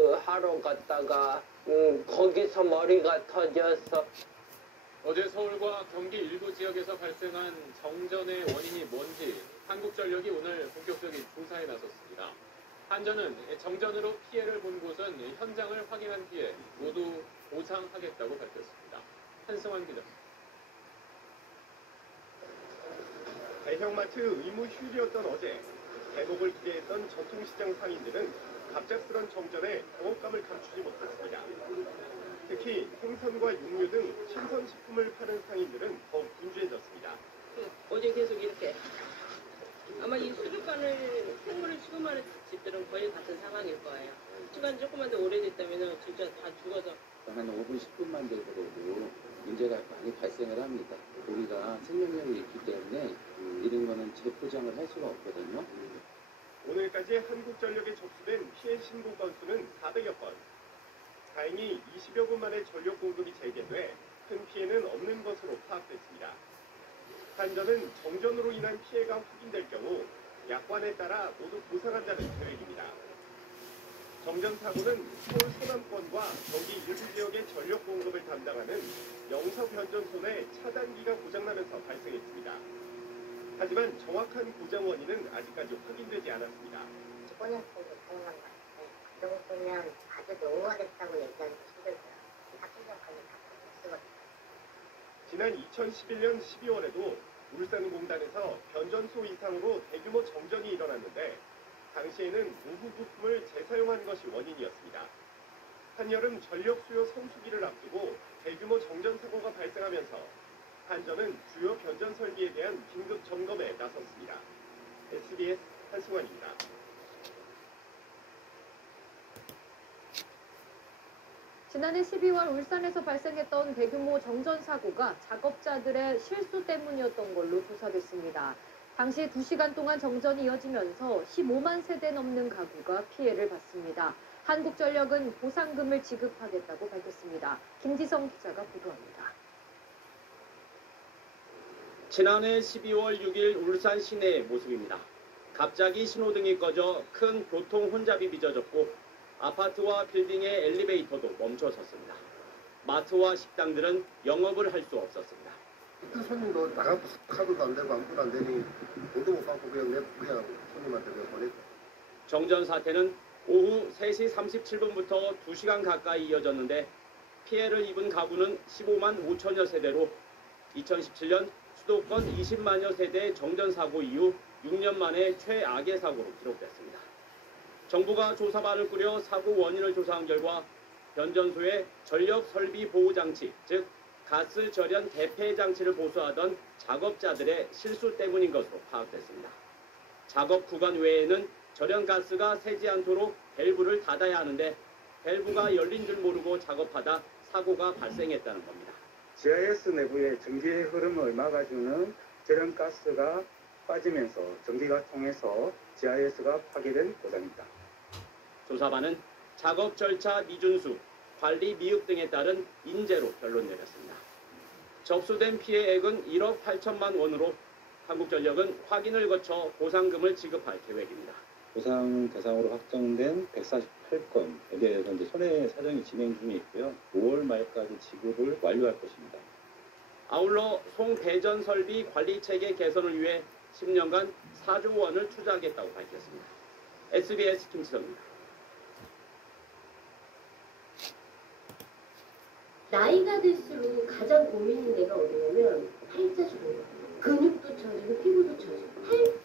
하러 갔다가 거기서 머리가 터져서. 어제 서울과 경기 일부 지역에서 발생한 정전의 원인이 뭔지 한국전력이 오늘 본격적인 조사에 나섰습니다. 한전은 정전으로 피해를 본 곳은 현장을 확인한 뒤에 모두 보상하겠다고 밝혔습니다. 한성환 기자입니다. 대형마트 의무 휴일이었던 어제 개복을 기대했던 전통시장 상인들은 갑작스런 정전에 경악감을 감추지 못했습니다. 특히 생선과 육류 등 신선식품을 파는 상인들은 더욱 분주해졌습니다. 어제 계속 이렇게 아마 이 수족관을 생물을 취급하는 집들은 거의 같은 상황일 거예요. 시간 조금만 더 오래됐다면 진짜 다 죽어서 한 5분, 10분만 되더라도 문제가 많이 발생을 합니다. 우리가 생명력이 있기 때문에 이런 거는 재포장을 할 수가 없거든요. 오늘까지 한국전력에 접수된 피해 신고 건수는 400여 건. 다행히 20여 분 만에 전력 공급이 재개돼 큰 피해는 없는 것으로 파악됐습니다. 한전은 정전으로 인한 피해가 확인될 경우 약관에 따라 모두 보상한다는 계획입니다. 정전 사고는 서울 서남권과 경기 일부 지역의 전력 공급을 담당하는 영서변전소 내 차단기가 고장나면서 발생했습니다. 하지만 정확한 고장 원인은 아직까지 확인되지 않았습니다. 직원한테 사용한 것 같은데 그 정도면 아주 노후하겠다고 얘기하기 힘들고요. 박진정까지 다 쓰거든요. 지난 2011년 12월에도 울산공단에서 변전소 이상으로 대규모 정전이 일어났는데 당시에는 노후 부품을 재사용한 것이 원인이었습니다. 한여름 전력 수요 성수기를 앞두고 대규모 정전 사고가 발생하면서 한전은 주요 변전 설비에 대한 긴급 점검에 나섰습니다. SBS 한승환입니다. 지난해 12월 울산에서 발생했던 대규모 정전 사고가 작업자들의 실수 때문이었던 걸로 조사됐습니다. 당시 2시간 동안 정전이 이어지면서 15만 세대 넘는 가구가 피해를 봤습니다. 한국전력은 보상금을 지급하겠다고 밝혔습니다. 김지성 기자가 보도합니다. 지난해 12월 6일 울산 시내의 모습입니다. 갑자기 신호등이 꺼져 큰 교통 혼잡이 빚어졌고 아파트와 빌딩의 엘리베이터도 멈춰섰습니다. 마트와 식당들은 영업을 할 수 없었습니다. 그때 손님도 나가고 카드도 안 되고 아무것도 안 되니 돈도 못 받고 그냥 손님한테 그냥 보냈죠. 정전 사태는 오후 3시 37분부터 2시간 가까이 이어졌는데 피해를 입은 가구는 15만 5천여 세대로 2017년 수도권 20만여 세대 정전 사고 이후 6년 만에 최악의 사고로 기록됐습니다. 정부가 조사반을 꾸려 사고 원인을 조사한 결과 변전소의 전력 설비 보호 장치, 즉 가스 절연 대폐 장치를 보수하던 작업자들의 실수 때문인 것으로 파악됐습니다. 작업 구간 외에는 절연 가스가 새지 않도록 밸브를 닫아야 하는데 밸브가 열린 줄 모르고 작업하다 사고가 발생했다는 겁니다. GIS 내부의 전기의 흐름을 막아주는 절연 가스가 빠지면서 전기가 통해서 GIS가 파괴된 고장입니다. 조사반은 작업 절차 미준수, 관리 미흡 등에 따른 인재로 결론 내렸습니다. 접수된 피해액은 1억 8천만 원으로 한국전력은 확인을 거쳐 보상금을 지급할 계획입니다. 보상 대상으로 확정된 148건에 대해서 손해 사정이 진행 중에 있고요. 5월 말까지 지급을 완료할 것입니다. 아울러 송배전 설비 관리 체계 개선을 위해 10년간 4조 원을 투자하겠다고 밝혔습니다. SBS 김지성입니다. 나이가 들수록 가장 고민인 데가 어디냐면 팔자 주름, 근육도 처지고 피부도 처지고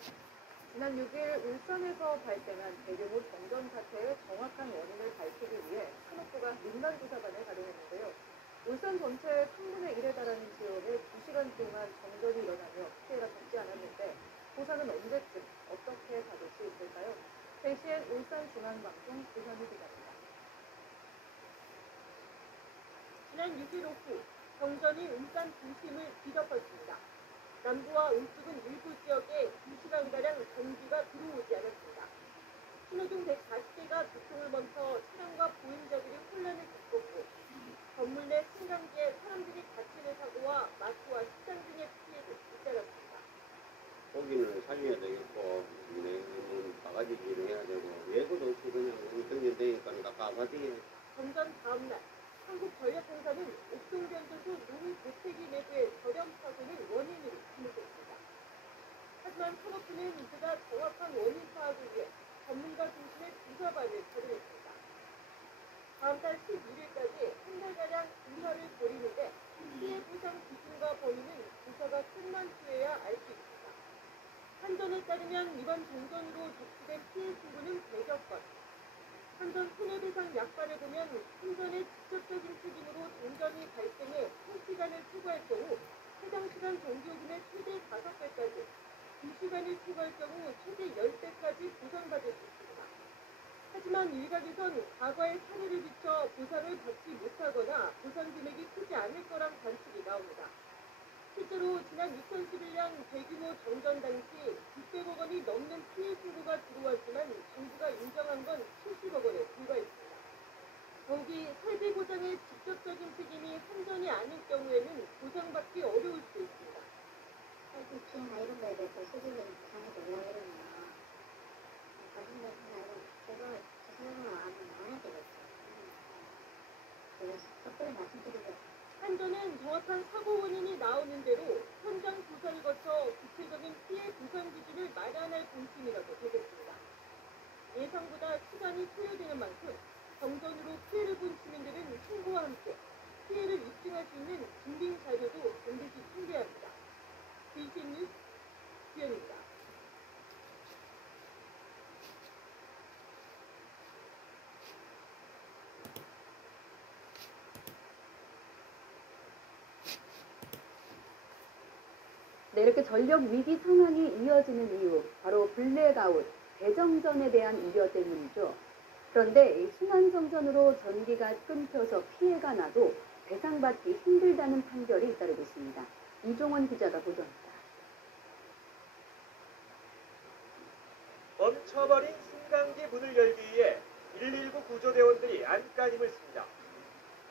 지난 6일 울산에서 발생한 대규모 정전 사태의 정확한 원인을 밝히기 위해 산업부가 민간조사반을 가동했는데요. 울산 전체의 3분의 1에 달하는 지역에 2시간 동안 정전이 일어나며 피해가 적지 않았는데 보상은 언제쯤 어떻게 받을 수 있을까요? KCN 울산중앙방송 조현희 기자입니다. 지난 6일 오후 정전이 울산 중심을 뒤덮었습니다. 남부와 울주군 일부 지역에 2시간가량 전기가 들어오지 않았습니다. 신호등 140개가 교통을 멈춰 차량과 보행자들이 혼란을 겪었고 건물 내 승강기에 사람들이 다치는 사고와 마트와 식당 등의 피해도 잇따랐습니다. 고기는 살려야 되겠고, 바가지 일을 해야 되고, 예고도 없이 그냥 정전되니까 정전 다음 날 한국전력공사는 옥동변조소 노후 보태기 내부의 저렴 파손을 원인으로 지목했습니다. 하지만 산업부는 그가 정확한 원인 파악을 위해 전문가 중심의 조사반을 가동했습니다. 다음 달 11일까지 한 달가량 조사를 벌이는데 피해 보상 기준과 범위는 조사가 끝난 후에야 알 수 있습니다. 한전에 따르면 이번 정전으로 접수된 피해 신고는 100여 건. 한전 손해배상 약관을 보면 한전의 직접적인 책임으로 정전이 발생해 한시간을 초과할 경우 해당 시간 정기요금의 최대 5배까지, 2시간을 초과할 경우 최대 10배까지 보상받을 수 있습니다. 하지만 일각에선 과거의 사례를 비춰 보상을 받지 못하거나 보상 금액이 크지 않을 거란 관측이 나옵니다. 실제로 지난 2011년 대규모 정전 당시 600억 원이 넘는 피해 신고가 들어왔지만 정부가 인정한 건 70억 원에 불과했습니다. 더욱이 설비 고장의 직접적인 책임이 한전이 아닐 경우에는 보상받기 어려울 수 있습니다. 설비 피해나 이런 거에 대해서 소득을 보상해서 왜 이러냐. 그걸 주소로 안 해야 되겠죠. 그래서 섣불리 말씀드리고. 한전은 정확한 사고 원인이 나오는 대로 현장 조사를 거쳐 구체적인 피해 보상 기준을 마련할 방침이라고 되겠습니다. 예상보다 시간이 소요되는 만큼 정전으로 피해를 본 시민들은 신고와 함께 피해를 입증할 수 있는 증빙 자료도 반드시 챙겨야 합니다. BCN 뉴스 주연입니다. 네, 이렇게 전력 위기 상황이 이어지는 이유, 바로 블랙아웃, 대정전에 대한 우려 때문이죠. 그런데 이 순환정전으로 전기가 끊겨서 피해가 나도 배상받기 힘들다는 판결이 잇따르고 있습니다. 이종원 기자가 보도합니다. 멈춰버린 승강기 문을 열기 위해 119 구조대원들이 안간힘을 씁니다.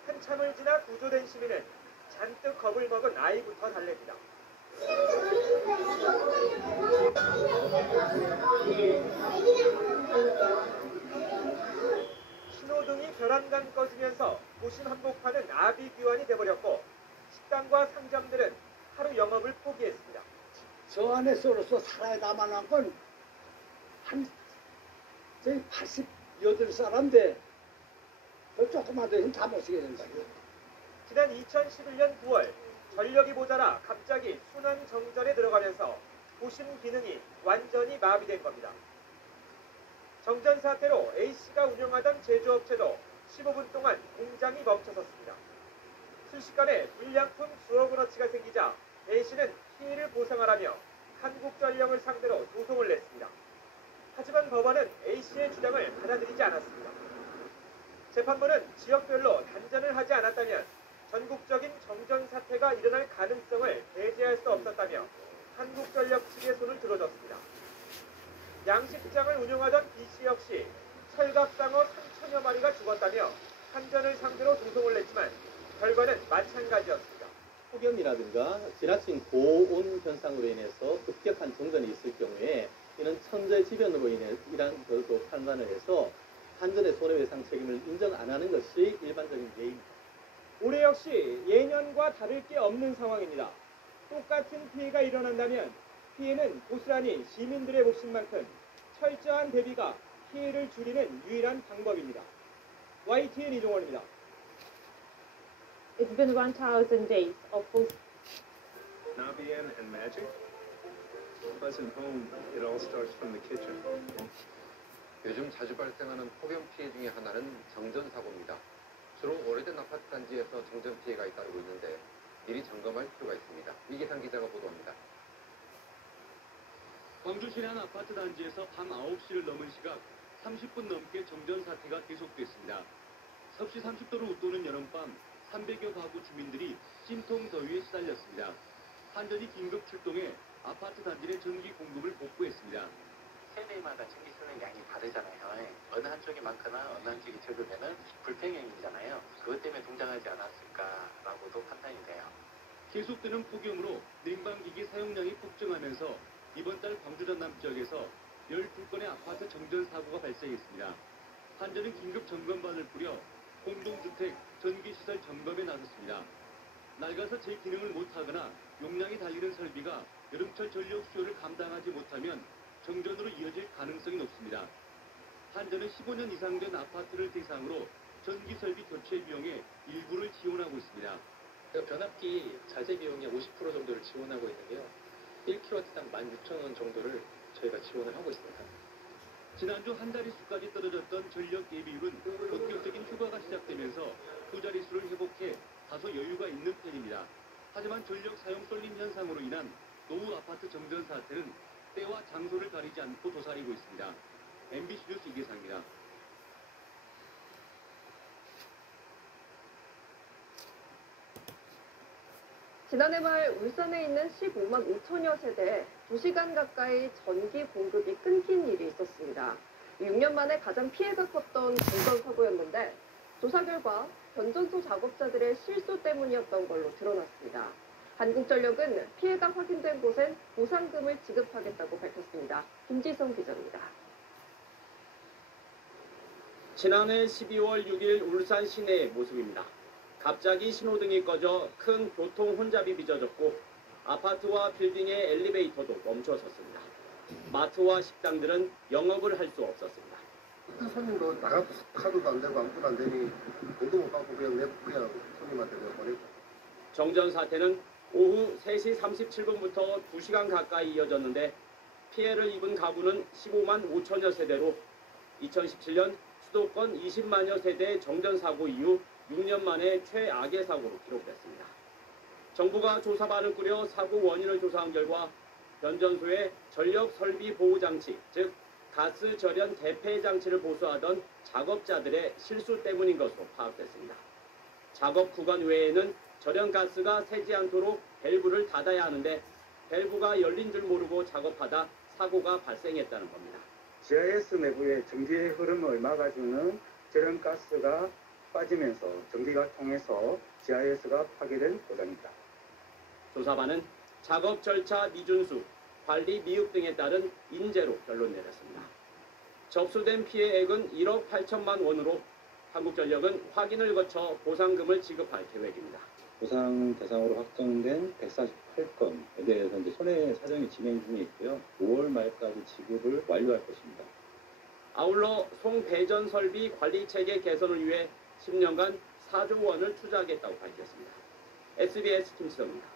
한참을 지나 구조된 시민은 잔뜩 겁을 먹은 아이부터 달랩니다. 신호등이 벼랑간 꺼지면서 도심 한복판은 아비규환이 돼버렸고 식당과 상점들은 하루 영업을 포기했습니다. 저 안에서로서 살아야다만한 건 저희 88사람인데 저 조그만 데는 다 못 쓰게 된다. 지난 2011년 9월 전력이 모자라 갑자기 순환 정전에 들어가면서 도심 기능이 완전히 마비된 겁니다. 정전 사태로 A씨가 운영하던 제조업체도 15분 동안 공장이 멈춰섰습니다. 순식간에 불량품 수억 원어치가 생기자 A씨는 피해를 보상하라며 한국전력을 상대로 소송을 냈습니다. 하지만 법원은 A씨의 주장을 받아들이지 않았습니다. 재판부는 지역별로 단전을 하지 않았다면 전국적인 정전 사태가 일어날 가능성을 배제할 수 없었다며 한국전력 측의 손을 들어줬습니다. 양식장을 운영하던 B씨 역시 철갑상어 3천여 마리가 죽었다며 한전을 상대로 소송을 냈지만 결과는 마찬가지였습니다. 폭염이라든가 지나친 고온 현상으로 인해서 급격한 정전이 있을 경우에 이는 천재지변으로 인한 것으로 판단을 해서 한전의 손해배상 책임을 인정 안 하는 것이 일반적인 예입니다. 올해 역시 예년과 다를 게 없는 상황입니다. 똑같은 피해가 일어난다면 피해는 고스란히 시민들의 몫인 철저한 대비가 피해를 줄이는 유일한 방법입니다. YTN 이종원입니다. It's been 1,000 days of Nabian and magic. Pleasant home, it all starts from the kitchen. 요즘 자주 발생하는 폭염 피해 중에 하나는 정전 사고입니다. 주로 오래된 아파트 단지에서 정전 피해가 잇따르고 있는데 미리 점검할 필요가 있습니다. 이기상 기자가 보도합니다. 광주 시내 한 아파트 단지에서 밤 9시를 넘은 시각 30분 넘게 정전 사태가 계속됐습니다. 섭씨 30도를 웃도는 여름밤 300여 가구 주민들이 찜통 더위에 시달렸습니다. 한전이 긴급 출동해 아파트 단지 내 전기 공급을 복구했습니다. 세대마다 전기 쓰는 양이 다르잖아요. 어느 한쪽이 많거나 어느 한쪽이 적으면 불평행이잖아요. 그것 때문에 동작하지 않았을까라고도 판단이 돼요. 계속되는 폭염으로 냉방기기 사용량이 폭증하면서 이번 달 광주 전남 지역에서 12건의 아파트 정전 사고가 발생했습니다. 한전은 긴급 점검반을 꾸려 공동주택 전기시설 점검에 나섰습니다. 낡아서 제 기능을 못하거나 용량이 달리는 설비가 여름철 전력 수요를 감당하지 못하면 정전으로 이어질 가능성이 높습니다. 한전은 15년 이상 된 아파트를 대상으로 전기설비 교체 비용의 일부를 지원하고 있습니다. 변압기 자재 비용의 50% 정도를 지원하고 있는데요. 1kW당 16,000원 정도를 저희가 지원을 하고 있습니다. 지난주 한 자릿수까지 떨어졌던 전력 예비율은 본격적인 휴가가 시작되면서 두 자릿수를 회복해 다소 여유가 있는 편입니다. 하지만 전력 사용 쏠림 현상으로 인한 노후 아파트 정전 사태는 때와 장소를 가리지 않고 도사리고 있습니다. MBC 뉴스 이계상입니다. 지난해 말 울산에 있는 15만 5천여 세대에 2시간 가까이 전기 공급이 끊긴 일이 있었습니다. 6년 만에 가장 피해가 컸던 정전 사고였는데 조사 결과 변전소 작업자들의 실수 때문이었던 걸로 드러났습니다. 한국전력은 피해가 확인된 곳엔 보상금을 지급하겠다고 밝혔습니다. 김지성 기자입니다. 지난해 12월 6일 울산 시내의 모습입니다. 갑자기 신호등이 꺼져 큰 교통 혼잡이 빚어졌고 아파트와 빌딩의 엘리베이터도 멈춰섰습니다. 마트와 식당들은 영업을 할 수 없었습니다. 손님도 나가도 카드도 안 되고 아무것도 안 되니 돈도 못 받고 그냥 손님한테 내가 보내고. 정전 사태는 오후 3시 37분부터 2시간 가까이 이어졌는데 피해를 입은 가구는 15만 5천여 세대로 2017년 수도권 20만여 세대 정전 사고 이후 6년 만에 최악의 사고로 기록됐습니다. 정부가 조사반을 꾸려 사고 원인을 조사한 결과 변전소의 전력 설비 보호 장치, 즉 가스 절연 대폐 장치를 보수하던 작업자들의 실수 때문인 것으로 파악됐습니다. 작업 구간 외에는 절연 가스가 새지 않도록 밸브를 닫아야 하는데 밸브가 열린 줄 모르고 작업하다 사고가 발생했다는 겁니다. GIS 내부의 전기의 흐름을 막아주는 절연 가스가 빠지면서 전기가 통해서 GIS가 파괴된 고장이다. 조사반은 작업 절차 미준수, 관리 미흡 등에 따른 인재로 결론 내렸습니다. 접수된 피해액은 1억 8천만 원으로 한국전력은 확인을 거쳐 보상금을 지급할 계획입니다. 보상 대상으로 확정된 148건에 대해서 이제 손해 사정이 진행 중에 있고요. 5월 말까지 지급을 완료할 것입니다. 아울러 송배전 설비 관리 체계 개선을 위해 10년간 4조 원을 투자하겠다고 밝혔습니다. SBS 김수정입니다.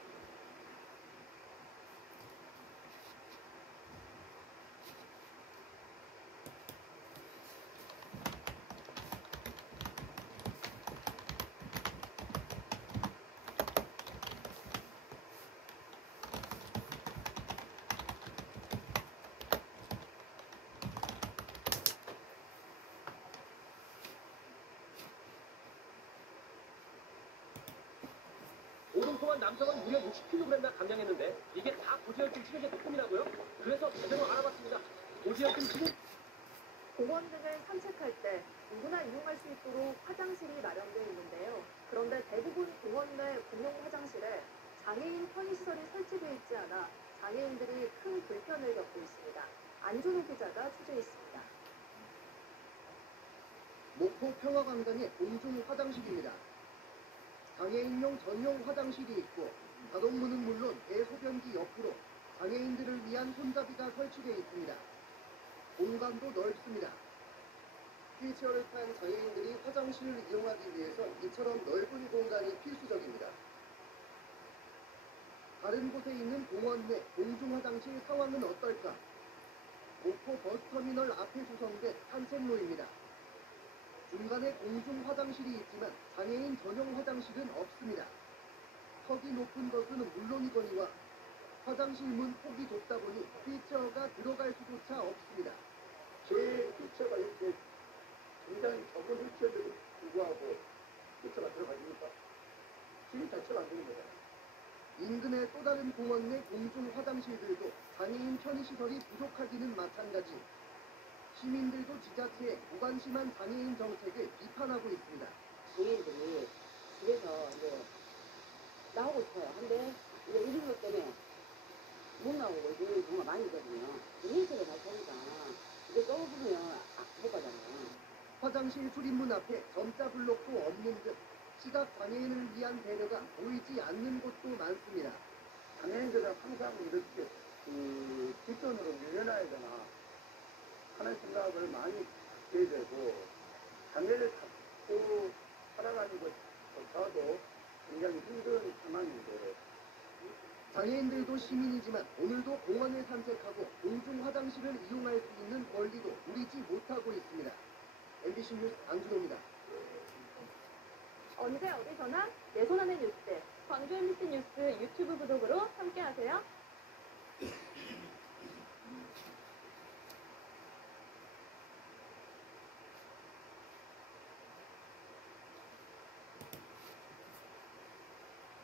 오동 동안 남성은 무려 60kg이나 감량했는데 이게 다 고지혈증 치료제 덕분이라고요? 그래서 제대로 알아봤습니다. 고지혈증 치료? 공원 등을 산책할 때 누구나 이용할 수 있도록 화장실이 마련되어 있는데요. 그런데 대부분 공원 내 공용 화장실에 장애인 편의시설이 설치되어 있지 않아 장애인들이 큰 불편을 겪고 있습니다. 안준호 기자가 취재했습니다. 목포 평화광장의 공중 화장실입니다. 장애인용 전용 화장실이 있고 자동문은 물론 대소변기 옆으로 장애인들을 위한 손잡이가 설치되어 있습니다. 공간도 넓습니다. 휠체어를 탄 장애인들이 화장실을 이용하기 위해서 이처럼 넓은 공간이 필수적입니다. 다른 곳에 있는 공원 내 공중 화장실 상황은 어떨까? 목포 버스터미널 앞에 조성된 산책로입니다. 중간에 공중 화장실이 있지만 장애인 전용 화장실은 없습니다. 턱이 높은 것은 물론이거니와 화장실 문 폭이 좁다 보니 휠체어가 들어갈 수조차 없습니다. 제 휠체어가 이렇게 굉장히 적은 휠체어에도 불구하고 휠체어가 들어가니까 힘 자체가 안 되는 거잖아요. 인근의 또 다른 공원 내 공중 화장실들도 장애인 편의시설이 부족하기는 마찬가지. 시민들도 지자체의 무관심한 장애인 정책을 비판하고 있습니다. 장애인들이 집에서 이제 나오고 싶어요. 근데 이제 이런 것 때문에 못 나오고 이런 경우가 많이거든요. 힐체를 잘 타니까 이게 좁으면 못 가잖아요. 화장실 출입문 앞에 점자 블록도 없는 등 시각 장애인을 위한 배려가 보이지 않는 곳도 많습니다. 장애인들은 항상 이렇게 뒷전으로 밀려나야 되나 하는 생각을 많이 갖게 되고, 장애를 갖고 살아가는 것조차도 굉장히 힘든 상황인데, 장애인들도 시민이지만 오늘도 공원을 산책하고 공중 화장실을 이용할 수 있는 권리도 누리지 못하고 있습니다. MBC 뉴스 안준호입니다. 언제 어디서나 내 손안의 뉴스, 광주 MBC 뉴스 유튜브 구독으로 함께하세요.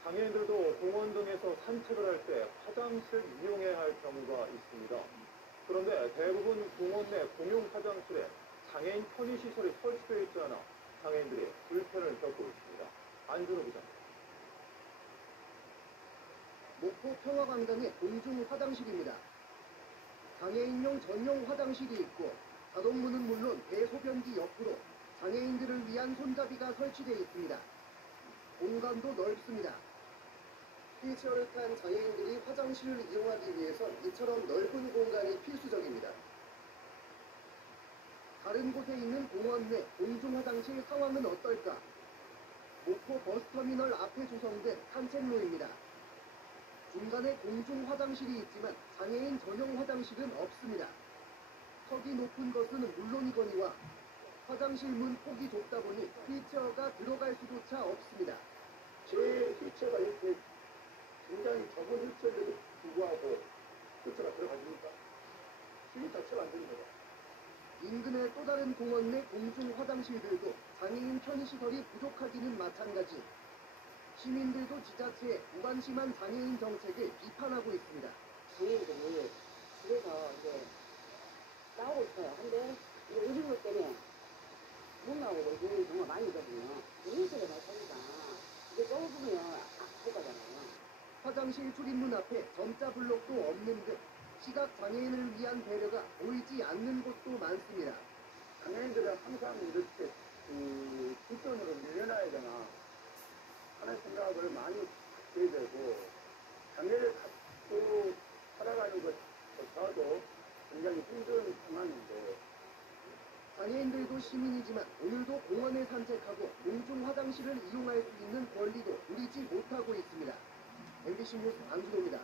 장애인들도 공원 등에서 산책을 할 때 화장실 이용해야 할 경우가 있습니다. 그런데 대부분 공원 내 공용 화장실에 장애인 편의시설이 설치되어 있지 않아 장애인들이 불편을 겪고 있습니다. 안준호 기자입니다. 목포 평화광장의 공중 화장실입니다. 장애인용 전용 화장실이 있고 자동문은 물론 대소변기 옆으로 장애인들을 위한 손잡이가 설치되어 있습니다. 공간도 넓습니다. 휠체어를 탄 장애인들이 화장실을 이용하기 위해선 이처럼 넓은 공간이 필수적입니다. 다른 곳에 있는 공원 내 공중 화장실 상황은 어떨까? 목포 버스터미널 앞에 조성된 산책로입니다. 중간에 공중 화장실이 있지만 장애인 전용 화장실은 없습니다. 턱이 높은 것은 물론이거니와 화장실 문 폭이 좁다 보니 휠체어가 들어갈 수조차 없습니다. 제 휠체어가 이렇게 굉장히 적은 휠체어에도 불구하고 휠체어가 들어가십니까? 휠 자체가 안 되는 거죠. 인근의 또 다른 공원 내 공중 화장실들도 장애인 편의시설이 부족하기는 마찬가지. 시민들도 지자체의 무관심한 장애인 정책을 비판하고 있습니다. 장애인들이 집에서 이제 나오고 있어요. 근데 이제 이런 것 때문에 못 나오고 이제 정말 많이 되거든요. 인쇄를 할 거니까 이제 좁으면 아플 거잖아요. 화장실 출입문 앞에 점자 블록도 없는 등 시각 장애인을 위한 배려가 보이지 않는 곳도 많습니다. 장애인들은 항상 이렇게 뒷전으로 밀려나야 되나 하는 생각을 많이 갖게 되고, 장애를 갖고 살아가는 것조차도 굉장히 힘든 상황인데, 장애인들도 시민이지만 오늘도 공원을 산책하고 공중 화장실을 이용할 수 있는 권리도 누리지 못하고 있습니다. MBC 뉴스 안준호입니다.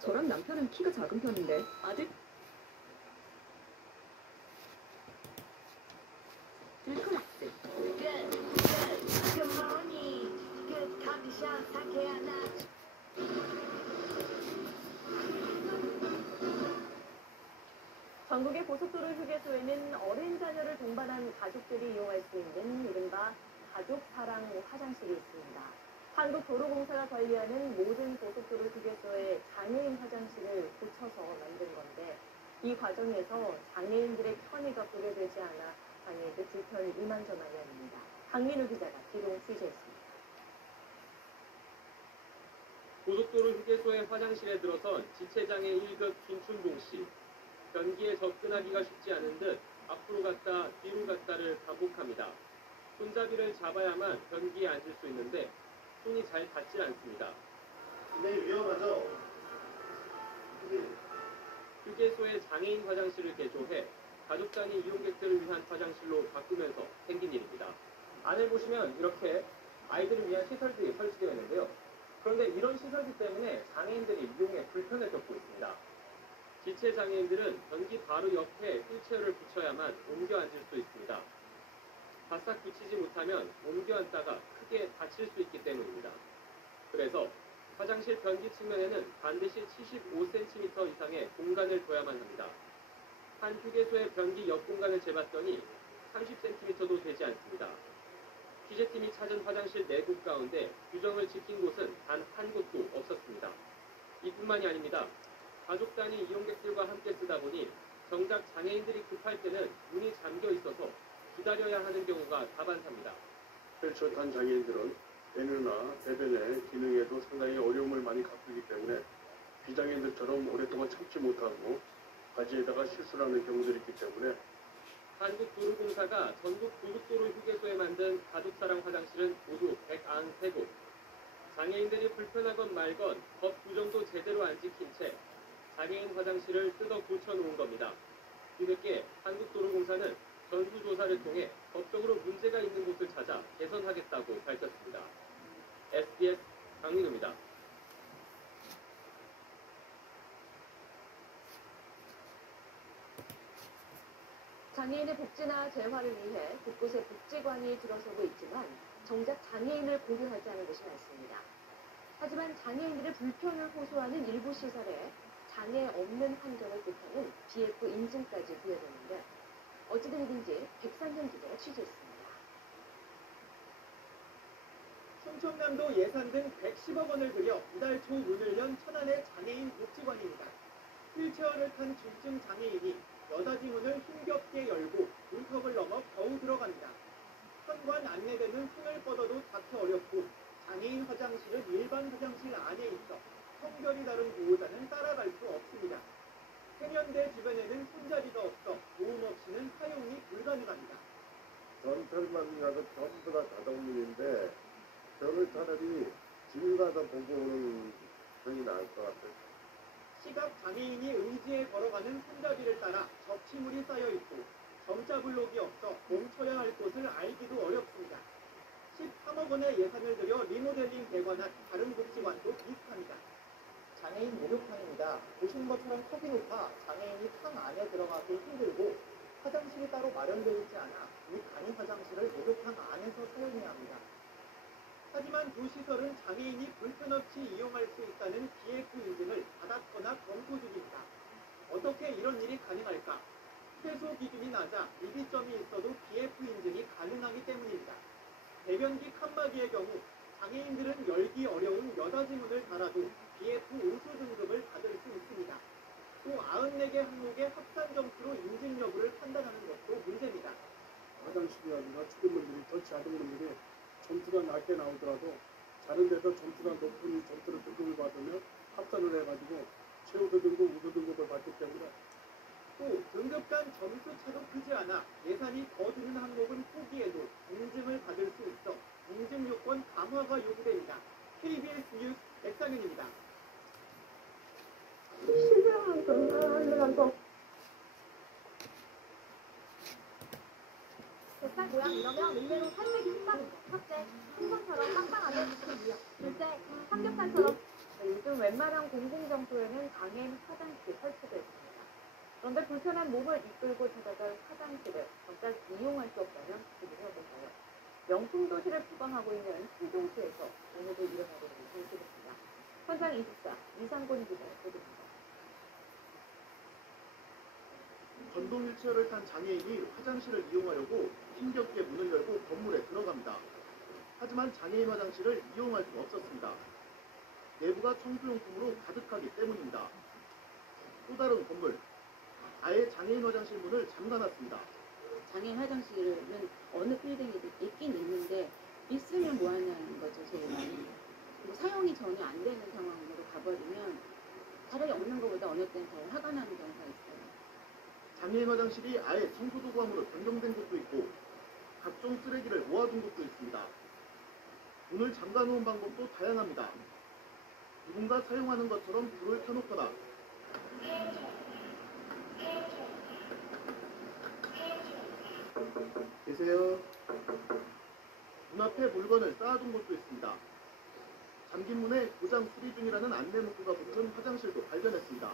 저랑 남편은 키가 작은 편인데 아직 들클라스 전국의 고속도로 휴게소에는 어린 자녀를 동반한 가족들이 이용할 수 있는 이른바 가족 사랑 화장실이 있습니다. 한국도로공사가 관리하는 모든 고속도로 휴게소에 장애인 화장실을 고쳐서 만든 건데, 이 과정에서 장애인들의 편의가 고려되지 않아 장애인들 불편이 이만저만이 아닙니다. 강민우 기자가 기동 취재했습니다. 고속도로 휴게소의 화장실에 들어선 지체장애 1급 김춘동 씨. 변기에 접근하기가 쉽지 않은 듯 앞으로 갔다 뒤로 갔다를 반복합니다. 손잡이를 잡아야만 변기에 앉을 수 있는데 손이 잘 닿질 않습니다. 굉장히 위험하죠? 휴게소의 장애인 화장실을 개조해 가족 단위 이용객들을 위한 화장실로 바꾸면서 생긴 일입니다. 안을 보시면 이렇게 아이들을 위한 시설들이 설치되어 있는데요. 그런데 이런 시설들 때문에 장애인들이 이용에 불편을 겪고 있습니다. 지체 장애인들은 변기 바로 옆에 휠체어를 붙여야만 옮겨 앉을 수 있습니다. 바싹 붙이지 못하면 옮겨 앉다가 크게 다칠 수 있기 때문입니다. 그래서 화장실 변기 측면에는 반드시 75cm 이상의 공간을 둬야만 합니다. 한 휴게소의 변기 옆 공간을 재봤더니 30cm도 되지 않습니다. 취재팀이 찾은 화장실 4곳 가운데 규정을 지킨 곳은 단 한 곳도 없었습니다. 이뿐만이 아닙니다. 가족 단위 이용객들과 함께 쓰다 보니 정작 장애인들이 급할 때는 문이 잠겨 있어서 기다려야 하는 경우가 다반사입니다. 휠체어 탄 장애인들은 배변이나 배변의 기능에도 상당히 어려움을 많이 갖고 있기 때문에 비장애인들처럼 오랫동안 참지 못하고 바지에다가 실수를 하는 경우들이 있기 때문에 한국도로공사가 전국 고속도로 휴게소에 만든 가족사랑 화장실은 모두 193곳. 장애인들이 불편하건 말건 법 규정도 제대로 안 지킨 채 장애인 화장실을 뜯어 고쳐놓은 겁니다. 뒤늦게 한국도로공사는 전수조사를 통해 법적으로 문제가 있는 곳을 찾아 개선하겠다고 밝혔습니다. SBS 강민우입니다. 장애인의 복지나 재활을 위해 곳곳에 복지관이 들어서고 있지만 정작 장애인을 고려하지 않은 곳이 많습니다. 하지만 장애인들의 불편을 호소하는 일부 시설에 장애 없는 환경을 뜻하는 BF 인증까지 부여되는데 어찌된 일인지 백상현 기자가 취재했습니다. 충청남도 예산등 110억 원을 들여 이달 초 문을 연 천안의 장애인 복지관입니다. 휠체어를 탄 중증 장애인이 여닫이 문을 힘겹게 열고 문턱을 넘어 겨우 들어갑니다. 현관 안내되는 손을 뻗어도 닿기 어렵고 장애인 화장실은 일반 화장실 안에 있어 성별이 다른 보호자는 따라갈 수 없습니다. 세면대 주변에는 손잡이가 없어 도움 없이는 사용이 불가능합니다. 전철만 가도 전부 다 자동문인데 저를 차라리 길 가서 보고 오는 편이 나을 것 같아요. 시각 장애인이 의지에 걸어가는 손잡이를 따라 접시물이 쌓여있고 점자 블록이 없어 멈춰야 할 곳을 알기도 어렵습니다. 13억 원의 예산을 들여 리모델링 개관한 다른 복지관도 비슷합니다. 장애인 목욕탕입니다. 보시는 것처럼 턱이 높아 장애인이 탕 안에 들어가기 힘들고 화장실이 따로 마련되어 있지 않아 이 간이 화장실을 목욕탕 안에서 사용해야 합니다. 하지만 두 시설은 장애인이 불편 없이 이용할 수 있다는 BF 인증을 받았거나 검토 중입니다. 어떻게 이런 일이 가능할까? 최소 기준이 낮아 미비점이 있어도 BF 인증이 가능하기 때문입니다. 배변기 칸막이의 경우 장애인들은 열기 어려운 여닫이 문을 달아도 BF 우수 등급을 받을 수 있습니다. 또 94개 항목의 합산 점수로 인증 여부를 판단하는 것도 문제입니다. 화장실이라든가 출입문들이 터치 하동문들이 점수가 낮게 나오더라도 다른 데서 점수가 높은 점수를 등급을 받으면 합산을 해가지고 최우수 등급, 우수 등급을 받기 때문에 또 등급 간 점수 차도 크지 않아 예산이 더 드는 항목은 포기해도 인증을 받을 수 있어 인증 요건 강화가 요구됩니다. KBS 뉴스 백상현입니다. 뱃살 모양 이러면 의외로 살빼기 습관인 거. 첫째, 풍선처럼 빵빵하게 붙이고요. 둘째, 삼겹살처럼. 요즘 웬만한 공공장소에는 장애인 화장실이 설치되어 있습니다. 그런데 불편한 몸을 이끌고 찾아갈 화장실을 정작 이용할 수 없다면 기분이 어떨까요? 명품 도시를 표방하고 있는 세종시에서 오늘도 일어나고 있는 현실입니다. 현장 24, 이상곤 기자 보도입니다. 전동 휠체어를 탄 장애인이 화장실을 이용하려고 힘겹게 문을 열고 건물에 들어갑니다. 하지만 장애인 화장실을 이용할 수 없었습니다. 내부가 청소용품으로 가득하기 때문입니다. 또 다른 건물, 아예 장애인 화장실 문을 잠가놨습니다. 장애인 화장실은 어느 빌딩에도 있긴 있는데 있으면 뭐 하냐는 거죠, 제일 많이. 그리고 사용이 전혀 안 되는 상황으로 가버리면 차라리 없는 것보다 어느 때는 더 화가 나는 경우가 있어요. 장애인 화장실이 아예 청소도구함으로 변경된 곳도 있고 각종 쓰레기를 모아둔 곳도 있습니다. 문을 잠가놓은 방법도 다양합니다. 누군가 사용하는 것처럼 불을 켜놓거나 계세요. 문 앞에 물건을 쌓아둔 곳도 있습니다. 잠긴 문에 고장 수리 중이라는 안내 문구가 붙은 화장실도 발견했습니다.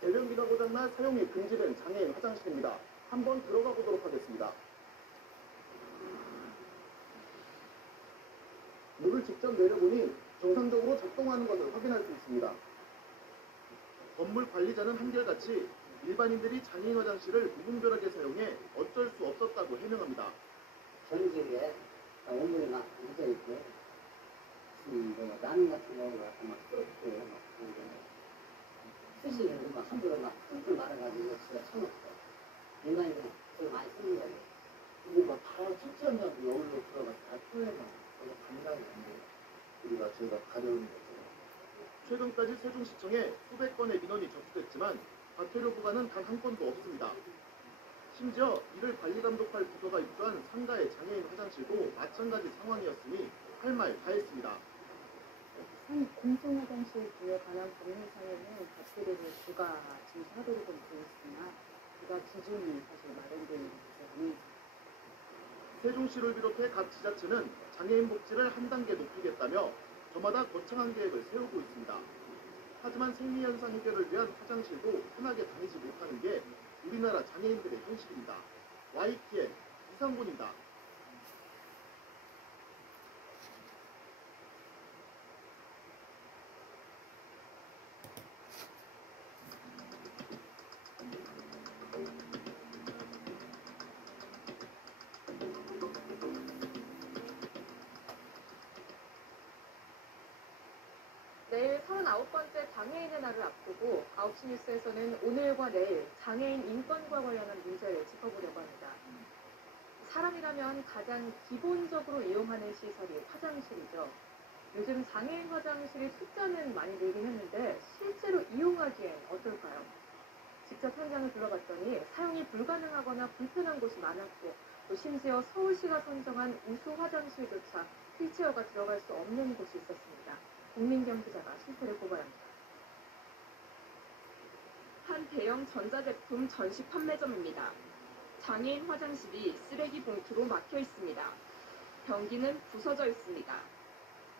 배변기가 고장나 사용이 금지된 장애인 화장실입니다. 한번 들어가 보도록 하겠습니다. 물을 직접 내려보니 정상적으로 작동하는 것을 확인할 수 있습니다. 건물 관리자는 한결같이 일반인들이 장애인 화장실을 무분별하게 사용해 어쩔 수 없었다고 해명합니다. 전직에 온물이 막 묻어있고 나는 같은 경우가 막 끓고 막 수시로 막 함부로 막 꿀꿀 말아가지고 집에 쳐놓고 인간이 그걸 많이 쓰는 거예요. 이거 막 바로 첫째면 여울로 들어가서 다 토해서 그거 감당이 안 돼요. 우리가 저희가 가려운 거죠. 최근까지 세종시청에 수백 건의 민원이 접수됐지만 과태료 부과는 단 한 건도 없습니다. 심지어 이를 관리 감독할 부서가 입주한 상가의 장애인 화장실도 마찬가지 상황이었으니 할 말 다 했습니다. 공중 화장실 부여에 관한 법률상에는 법대로 주가 진술하도록 되어 있으나 그가 기준이 사실 마련되어 있는 것이 아닙니다. 세종시를 비롯해 각 지자체는 장애인 복지를 한 단계 높이겠다며 저마다 거창한 계획을 세우고 있습니다. 하지만 생리현상 해결을 위한 화장실도 편하게 다니지 못하는 게 우리나라 장애인들의 현실입니다. YTN 이상곤입니다. 내일 39번째 장애인의 날을 앞두고 9시 뉴스에서는 오늘과 내일 장애인 인권과 관련한 문제를 짚어보려고 합니다. 사람이라면 가장 기본적으로 이용하는 시설이 화장실이죠. 요즘 장애인 화장실의 숫자는 많이 늘긴 했는데 실제로 이용하기엔 어떨까요? 직접 현장을 둘러봤더니 사용이 불가능하거나 불편한 곳이 많았고 또 심지어 서울시가 선정한 우수 화장실조차 휠체어가 들어갈 수 없는 곳이 있었습니다. 국민경 기자가 실태를 보고합니다. 한 대형 전자제품 전시 판매점입니다. 장애인 화장실이 쓰레기 봉투로 막혀 있습니다. 변기는 부서져 있습니다.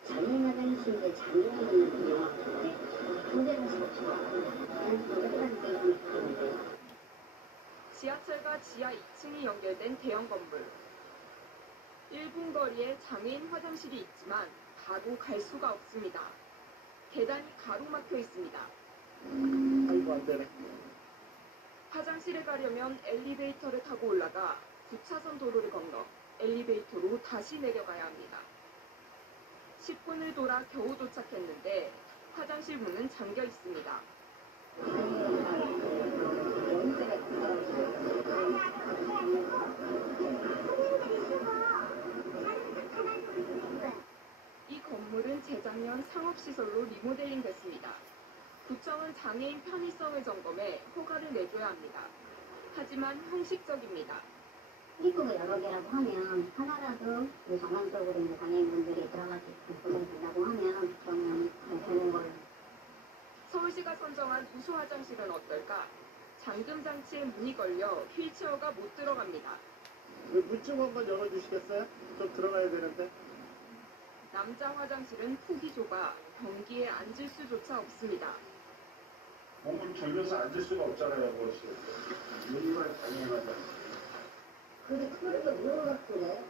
장애인 화장실에 장애인 분들이 왔는데 상대는 좋죠. 지하철과 지하 2층이 연결된 대형 건물. 1분 거리에 장애인 화장실이 있지만 바로 갈 수가 없습니다. 계단이 가로막혀 있습니다. 아이고 안 되네. 화장실에 가려면 엘리베이터를 타고 올라가 9차선 도로를 건너 엘리베이터로 다시 내려가야 합니다. 10분을 돌아 겨우 도착했는데 화장실 문은 잠겨 있습니다. 이 건물은 재작년 상업시설로 리모델링 됐습니다. 구청은 장애인 편의성을 점검해 허가를 내줘야 합니다. 하지만 형식적입니다. 입구가 여러 개라고 하면 하나라도 전반적으로 장애인분들이 들어갈 수 있게 구성된다고 하면 그러면 되는 걸로. 서울시가 선정한 우수 화장실은 어떨까? 잠금 장치에 문이 걸려 휠체어가 못 들어갑니다. 물총 한번 열어주시겠어요? 좀 들어가야 되는데. 남자 화장실은 폭이 좁아 변기에 앉을 수조차 없습니다. 몸을 졸면서 앉을 수가 없잖아요, 그것이. 여기가 장애인하다. 근데 그렇게 물어봤길래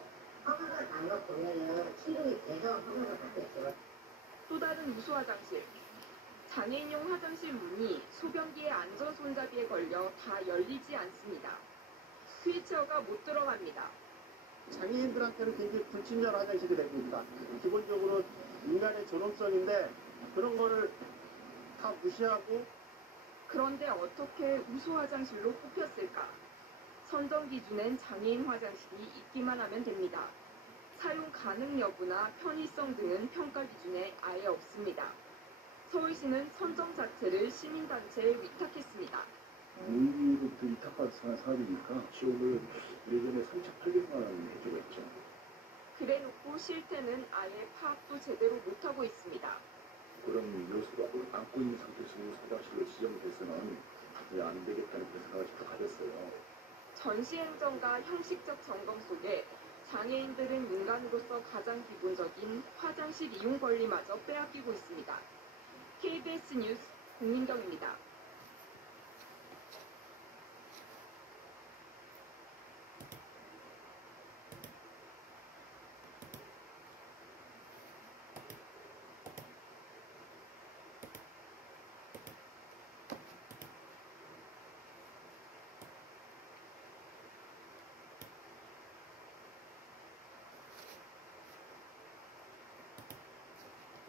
허가가 난 거 보면은 치료이 돼서 허가가 받겠죠. 또 다른 우수 화장실. 장애인용 화장실 문이 소변기의 안전 손잡이에 걸려 다 열리지 않습니다. 휠체어가 못 들어갑니다. 장애인들한테는 굉장히 불친절 화장실이 됩니다. 기본적으로 인간의 존엄성인데 그런 거를 다 무시하고. 그런데 어떻게 우수 화장실로 뽑혔을까? 선정 기준엔 장애인 화장실이 있기만 하면 됩니다. 사용 가능 여부나 편의성 등은 평가 기준에 아예 없습니다. 서울시는 선정 자체를 시민단체에 위탁했습니다. 문의로부터 위탁받은 사업이니까 지원을 예전에 3800만 원 해주겠죠. 그래놓고 실태는 아예 파악도 제대로 못하고 있습니다. 그런 요소를 안고 있는 상태에서 화장실로 지정돼서는 안 되겠다는 그런 생각을 좀 가졌어요. 전시행정과 형식적 점검 속에 장애인들은 인간으로서 가장 기본적인 화장실 이용 권리마저 빼앗기고 있습니다. KBS 뉴스 공민경입니다.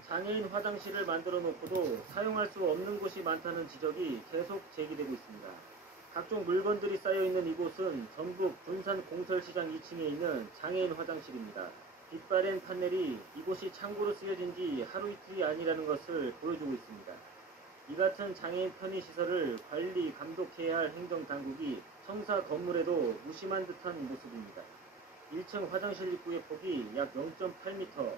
장애인 화장실을 만들어 놓고도 사용할 수 없는 곳이 많다는 지적이 계속 제기되고 있습니다. 각종 물건들이 쌓여있는 이곳은 전북 군산 공설시장 2층에 있는 장애인 화장실입니다. 빛바랜 판넬이 이곳이 창고로 쓰여진 지 하루 이틀이 아니라는 것을 보여주고 있습니다. 이 같은 장애인 편의시설을 관리, 감독해야 할 행정당국이 성사 건물에도 무심한 듯한 모습입니다. 1층 화장실 입구의 폭이 약 0.8m,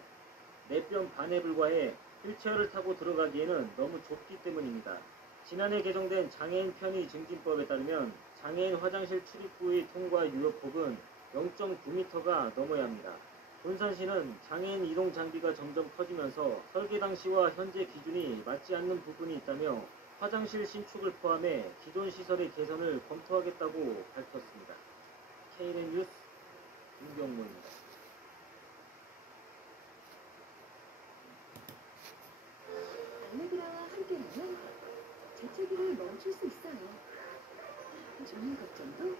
4뼘 반에 불과해 휠체어를 타고 들어가기에는 너무 좁기 때문입니다. 지난해 개정된 장애인 편의 증진법에 따르면 장애인 화장실 출입구의 통과 유효폭은 0.9m가 넘어야 합니다. 군산시는 장애인 이동 장비가 점점 커지면서 설계 당시와 현재 기준이 맞지 않는 부분이 있다며 화장실 신축을 포함해 기존 시설의 개선을 검토하겠다고 밝혔습니다. KNN 뉴스 김경모입니다. 남매들아 함께라면 재채기를 멈출 수 있어요. 주민 걱정도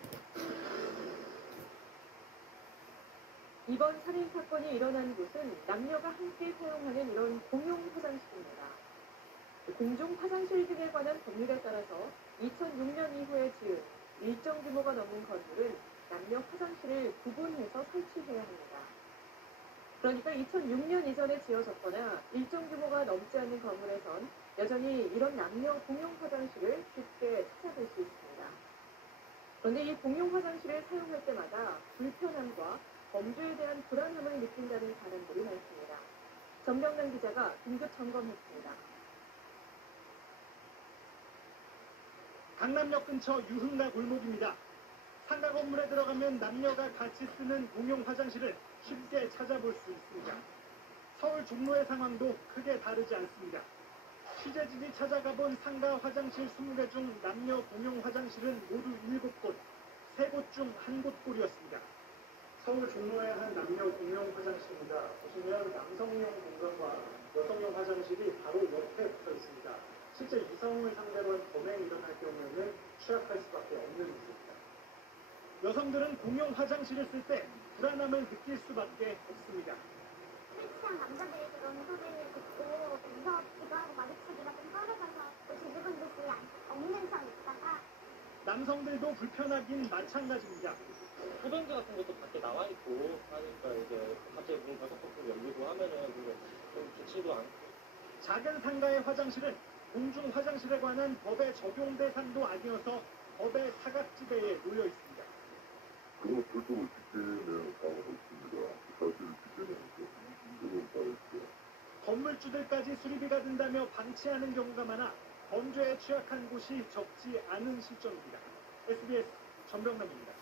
이번 살인 사건이 일어난 곳은 남녀가 함께 사용하는 이런 공용 화장실입니다. 공중 화장실 등에 관한 법률에 따라서 2006년 이후에 지은 일정 규모가 넘는 건물은 남녀 화장실을 구분해서 설치해야 합니다. 그러니까 2006년 이전에 지어졌거나 일정 규모가 넘지 않는 건물에선 여전히 이런 남녀 공용 화장실을 쉽게 찾아볼 수 있습니다. 그런데 이 공용 화장실을 사용할 때마다 불편함과 범죄에 대한 불안함을 느낀다는 사람들이 많습니다. 전명남 기자가 긴급 점검했습니다. 강남역 근처 유흥가 골목입니다. 상가 건물에 들어가면 남녀가 같이 쓰는 공용 화장실을 쉽게 찾아볼 수 있습니다. 서울 종로의 상황도 크게 다르지 않습니다. 취재진이 찾아가본 상가 화장실 20개 중 남녀 공용 화장실은 모두 7곳, 3곳 중 1곳꼴이었습니다. 서울 종로의 한 남녀 공용 화장실입니다. 보시면 남성용 공간과 여성용 화장실이 바로 옆에 붙어 있습니다. 실제 이성을 상대로 한 범행이 일어날 경우에는 취약할 수밖에 없는 일입니다. 여성들은 공용 화장실을 쓸 때 불안함을 느낄 수밖에 없습니다. 실상 남자들이 그런 소리를 듣고 무섭기도 하고 마주치기가 좀 꺼려져서 또 뒤집은 듯이 없는 선 있다가 남성들도 불편하긴 마찬가지입니다. 소변지 같은 것도 밖에 나와 있고 하니까 이제 갑자기 문 가속도로 열리고 하면은 좀 좋지도 않고. 작은 상가의 화장실은 공중 화장실에 관한 법의 적용 대상도 아니어서 법의 사각지대에 놓여 있습니다. 그런 별도로 집행을 당하고 있습니다. 사실 집행은 문제는 따르죠. 건물주들까지 수리비가 든다며 방치하는 경우가 많아 범죄에 취약한 곳이 적지 않은 실정입니다. SBS 전병남입니다.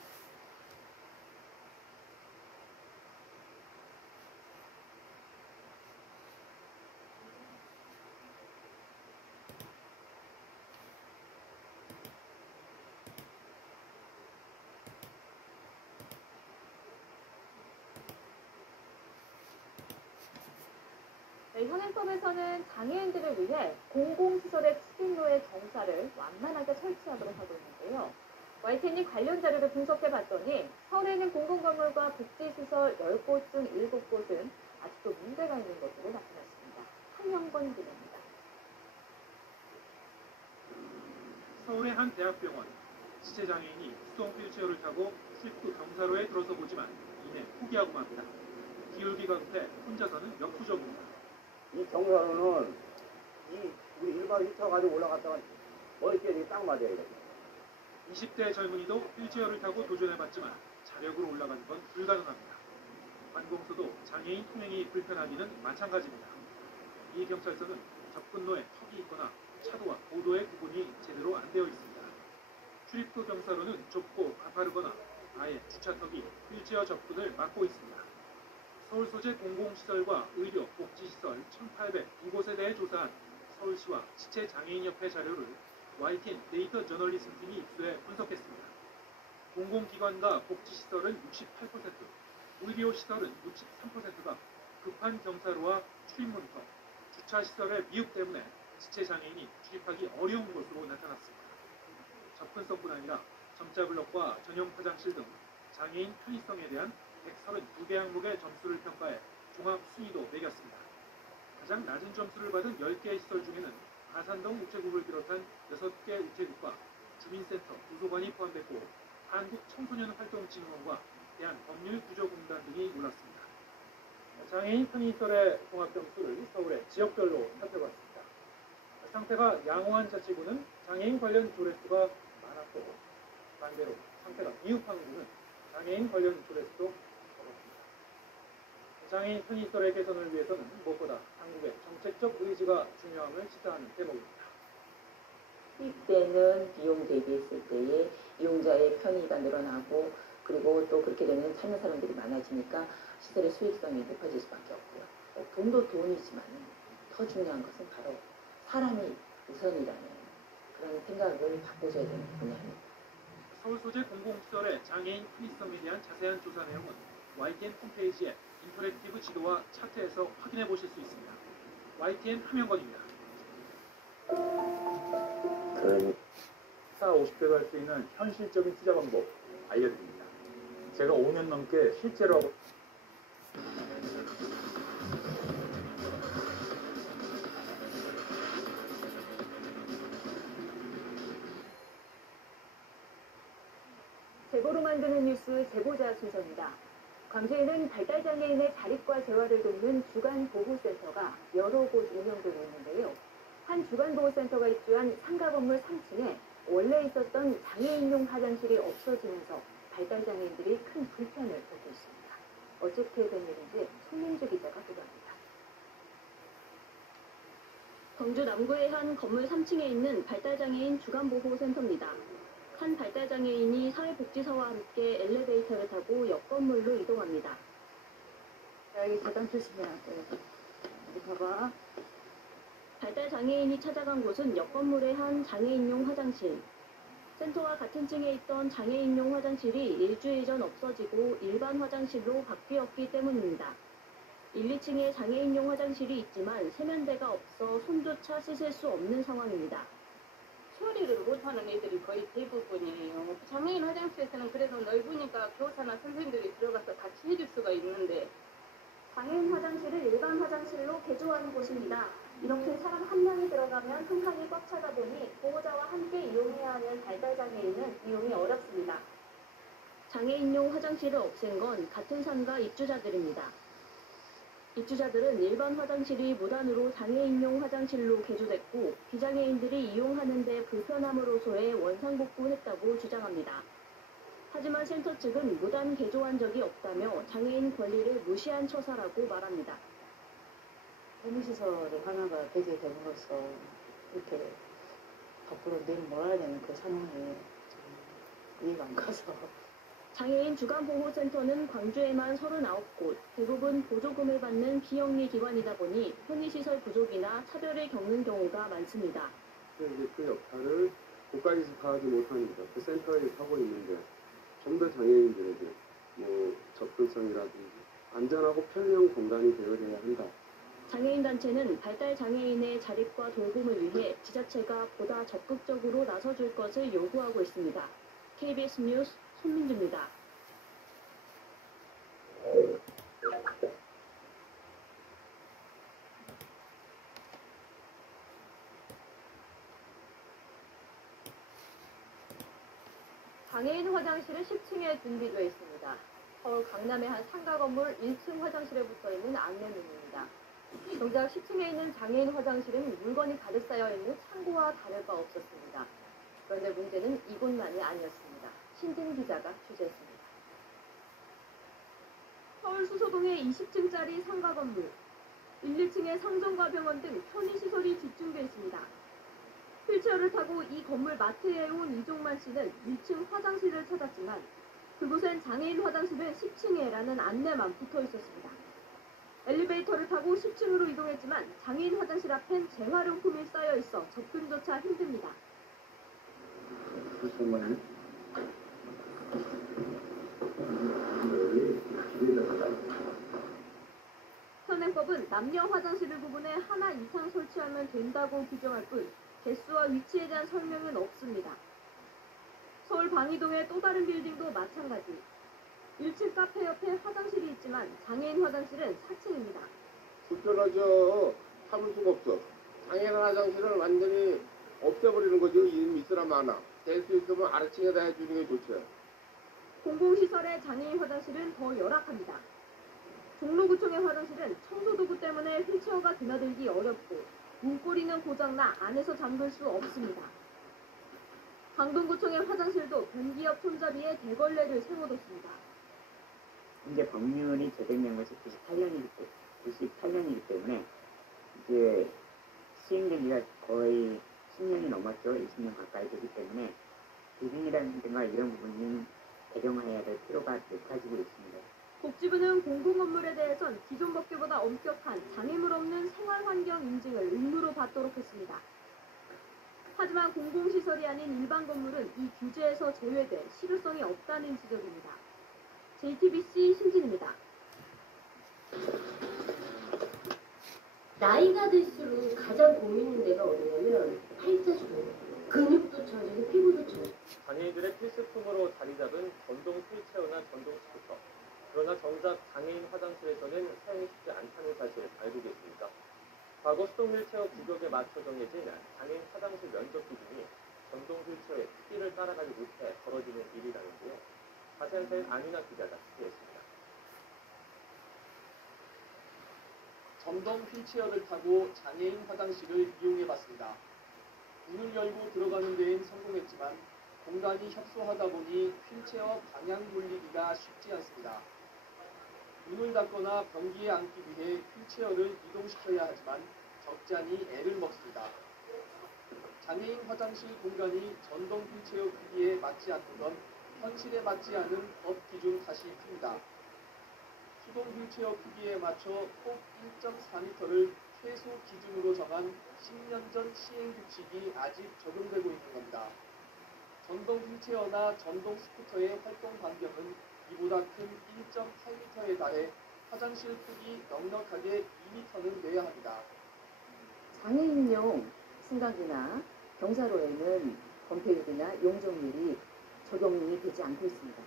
네, 현행법에서는 장애인들을 위해 공공시설의 출입로의 경사를 완만하게 설치하도록 하고 있는데요. YTN이 관련 자료를 분석해봤더니 서울에 있는 공공건물과 복지시설 10곳 중 7곳은 아직도 문제가 있는 것으로 나타났습니다. 한영권 기자입니다. 서울의 한 대학병원, 지체장애인이 수동 휠체어를 타고 출입구 경사로에 들어서 보지만 이내 포기하고 맙니다. 기울기가 급해 혼자서는 역부족입니다. 이 경사로는 우리 일반 휠체어 가지고 올라갔다가 머리끼리 딱 맞아야 돼. 20대 젊은이도 휠체어를 타고 도전해봤지만 자력으로 올라가는 건 불가능합니다. 관공서도 장애인 통행이 불편하기는 마찬가지입니다. 이 경찰서는 접근로에 턱이 있거나 차도와 보도의 구분이 제대로 안 되어 있습니다. 출입구 경사로는 좁고 가파르거나 아예 주차턱이 휠체어 접근을 막고 있습니다. 서울 소재 공공시설과 의료, 복지시설 1,802곳에 대해 조사한 서울시와 지체장애인협회 자료를 YTN 데이터 저널리즘 팀이 입수해 분석했습니다. 공공기관과 복지시설은 68%, 의료시설은 63%가 급한 경사로와 출입문턱, 주차시설의 미흡 때문에 지체장애인이 출입하기 어려운 것으로 나타났습니다. 접근성뿐 아니라 점자블럭과 전용 화장실 등 장애인 편의성에 대한 132개 항목의 점수를 평가해 종합 순위도 매겼습니다. 가장 낮은 점수를 받은 10개의 시설 중에는 가산동 우체국을 비롯한 6개 우체국과 주민센터, 도서관이 포함됐고 한국청소년활동진흥원과 대한법률구조공단 등이 올랐습니다. 장애인 편의시설의 종합점수를 서울의 지역별로 살펴봤습니다. 상태가 양호한 자치구는 장애인 관련 조례수가 많았고 반대로 상태가 미흡한 부분은 장애인 관련 조례에서도 적었습니다. 장애인 편의시설의 개선을 위해서는 무엇보다 당국의 정책적 의지가 중요함을 시사하는 대목입니다. 투입되는 비용 대비했을 때에 이용자의 편의가 늘어나고 그리고 또 그렇게 되면 찾는 사람들이 많아지니까 시설의 수익성이 높아질 수밖에 없고요. 돈도 돈이지만 더 중요한 것은 바로 사람이 우선이라는 그런 생각을 바꿔줘야 되는 분야입니다. 서울 소재 공공시설의 장애인 편의성에 대한 자세한 조사 내용은 YTN 홈페이지에 인터랙티브 지도와 차트에서 확인해 보실 수 있습니다. YTN 함영건입니다. 50대가 할 수 있는 현실적인 투자 방법 알려드립니다. 제가 5년 넘게 실제로 하고 제보로 만드는 뉴스 제보자 순서입니다. 광주에는 발달장애인의 자립과 재활을 돕는 주간보호센터가 여러 곳 운영되고 있는데요. 한 주간보호센터가 입주한 상가 건물 3층에 원래 있었던 장애인용 화장실이 없어지면서 발달장애인들이 큰 불편을 겪고 있습니다. 어떻게 된 일인지 손민주 기자가 보도합니다. 광주 남구의 한 건물 3층에 있는 발달장애인 주간보호센터입니다. 한 발달장애인이 사회복지사와 함께 엘리베이터를 타고 옆 건물로 이동합니다. 여기 계단 조심해라. 여기 봐봐. 발달장애인이 찾아간 곳은 옆 건물의 한 장애인용 화장실. 센터와 같은 층에 있던 장애인용 화장실이 일주일 전 없어지고 일반 화장실로 바뀌었기 때문입니다. 1, 2층에 장애인용 화장실이 있지만 세면대가 없어 손조차 씻을 수 없는 상황입니다. 처리를 못하는 애들이 거의 대부분이에요. 장애인 화장실에서는 그래도 넓으니까 교사나 선생님들이 들어가서 같이 해줄 수가 있는데 장애인 화장실을 일반 화장실로 개조하는 곳입니다. 이렇게 사람 한 명이 들어가면 한 칸이 꽉 차다 보니 보호자와 함께 이용해야 하는 발달장애인은 이용이 어렵습니다. 장애인용 화장실을 없앤 건 같은 상가 입주자들입니다. 입주자들은 일반 화장실이 무단으로 장애인용 화장실로 개조됐고 비장애인들이 이용하는 데 불편함으로써의 원상복구했다고 주장합니다. 하지만 센터 측은 무단 개조한 적이 없다며 장애인 권리를 무시한 처사라고 말합니다. 편의시설 하나가 되게 됨으로써 이렇게 밖으로 내몰아야 되는 그 상황이 좀 이해가 안 가서. 장애인 주간보호센터는 광주에만 39곳, 대부분 보조금을 받는 비영리 기관이다 보니 편의시설 부족이나 차별을 겪는 경우가 많습니다. 이제 그 역할을 국가에서 다하지 못하니까 그 센터에 하고 있는데 좀 더 장애인들에게 접근성이라든지 안전하고 편리한 공간이 되어야 한다. 장애인 단체는 발달 장애인의 자립과 돌봄을 위해 지자체가 보다 적극적으로 나서줄 것을 요구하고 있습니다. KBS 뉴스 손민주입니다. 장애인 화장실은 10층에 준비되어 있습니다. 서울 강남의 한 상가 건물 1층 화장실에 붙어있는 안내문입니다. 정작 10층에 있는 장애인 화장실은 물건이 가득 쌓여있는 창고와 다를 바 없었습니다. 그런데 문제는 이곳만이 아니었습니다. 신진 기자가 취재했습니다. 서울 수서동의 20층짜리 상가 건물. 1, 2층에 상점과 병원 등 편의시설이 집중되어 있습니다. 휠체어를 타고 이 건물 마트에 온 이종만 씨는 1층 화장실을 찾았지만 그곳엔 장애인 화장실은 10층에라는 안내만 붙어 있었습니다. 엘리베이터를 타고 10층으로 이동했지만 장애인 화장실 앞엔 재활용품이 쌓여 있어 접근조차 힘듭니다. 현행법은 남녀 화장실을 구분해 하나 이상 설치하면 된다고 규정할 뿐 개수와 위치에 대한 설명은 없습니다. 서울 방이동의 또 다른 빌딩도 마찬가지. 1층 카페 옆에 화장실이 있지만 장애인 화장실은 4층입니다. 불편하죠. 참을 수가 없어. 장애인 화장실을 완전히 없애버리는 거죠. 이름이 있으라 많아. 될 수 있으면 아래층에다 해주는 게 좋죠. 공공시설의 장애인 화장실은 더 열악합니다. 종로구청의 화장실은 청소도구 때문에 휠체어가 드나들기 어렵고 문고리는 고장나 안에서 잠글 수 없습니다. 광동구청의 화장실도 변기업 손잡이에 대걸레를 세워뒀습니다. 현재 법률이 제정된 것이 98년이기 때문에 이제 시행된 지가 거의 10년이 넘었죠. 20년 가까이 되기 때문에 기준이라든가 이런 부분은 개정해야 될 필요가 높아지고 있습니다. 복지부는 공공건물에 대해선 기존 법규보다 엄격한 장애물 없는 생활환경 인증을 의무로 받도록 했습니다. 하지만 공공시설이 아닌 일반 건물은 이 규제에서 제외돼 실효성이 없다는 지적입니다. JTBC 신진입니다. 나이가 들수록 가장 고민인 데가 어디냐면 팔자 주변, 근육도 처지고 피부도 처지고. 장애인들의 필수품으로 자리 잡은 전동 휠체어나 전동 스쿠터. 그러나 정작 장애인 화장실에서는 사용이 쉽지 않다는 사실 알고 계십니까? 과거 수동 휠체어 규격에 맞춰 정해진 장애인 화장실 면적 기준이 전동 휠체어의 크기를 따라가지 못해 벌어지는 일이라는데요. 자세한 사연 안윤아 기자가 취재했습니다. 전동 휠체어를 타고 장애인 화장실을 이용해봤습니다. 문을 열고 들어가는 데엔 성공했지만 공간이 협소하다 보니 휠체어 방향 물리기가 쉽지 않습니다. 문을 닫거나 변기에 앉기 위해 휠체어를 이동시켜야 하지만 적잖이 애를 먹습니다. 장애인 화장실 공간이 전동 휠체어 크기에 맞지 않는 건 현실에 맞지 않은 법 기준 탓이 큽니다. 수동 휠체어 크기에 맞춰 폭 1.4m를 최소 기준으로 정한 10년 전 시행 규칙이 아직 적용되고 있는 겁니다. 전동 휠체어나 전동 스쿠터의 활동 반경은 이보다 큰 1.8m에 달해 화장실 폭이 넉넉하게 2m는 내야 합니다. 장애인용 승강기나 경사로에는 건폐율이나 용적률이 적용이 되지 않고 있습니다.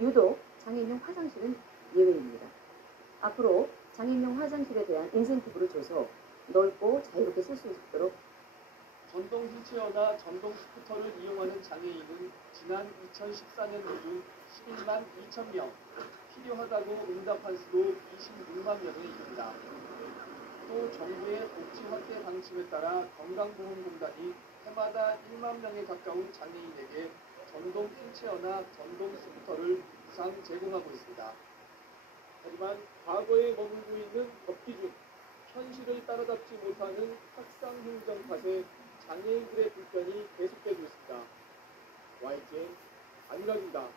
유독 장애인용 화장실은 예외입니다. 앞으로 장애인용 화장실에 대한 인센티브를 줘서 넓고 자유롭게 쓸 수 있도록 전동 휠체어나 전동 스쿠터를 이용하는 장애인은 지난 2014년 기준 11만 2천 명, 필요하다고 응답한 수도 26만 명에 이릅니다. 또 정부의 복지 확대 방침에 따라 건강보험공단이 해마다 1만 명에 가까운 장애인에게 전동 휠체어나 전동 스쿠터를 무상 제공하고 있습니다. 하지만 과거에 머물고 있는 법기준, 현실을 따라잡지 못하는 확산 행정 탓에 장애인들의 불편이 계속되고 있습니다. YTN 안윤아입니다.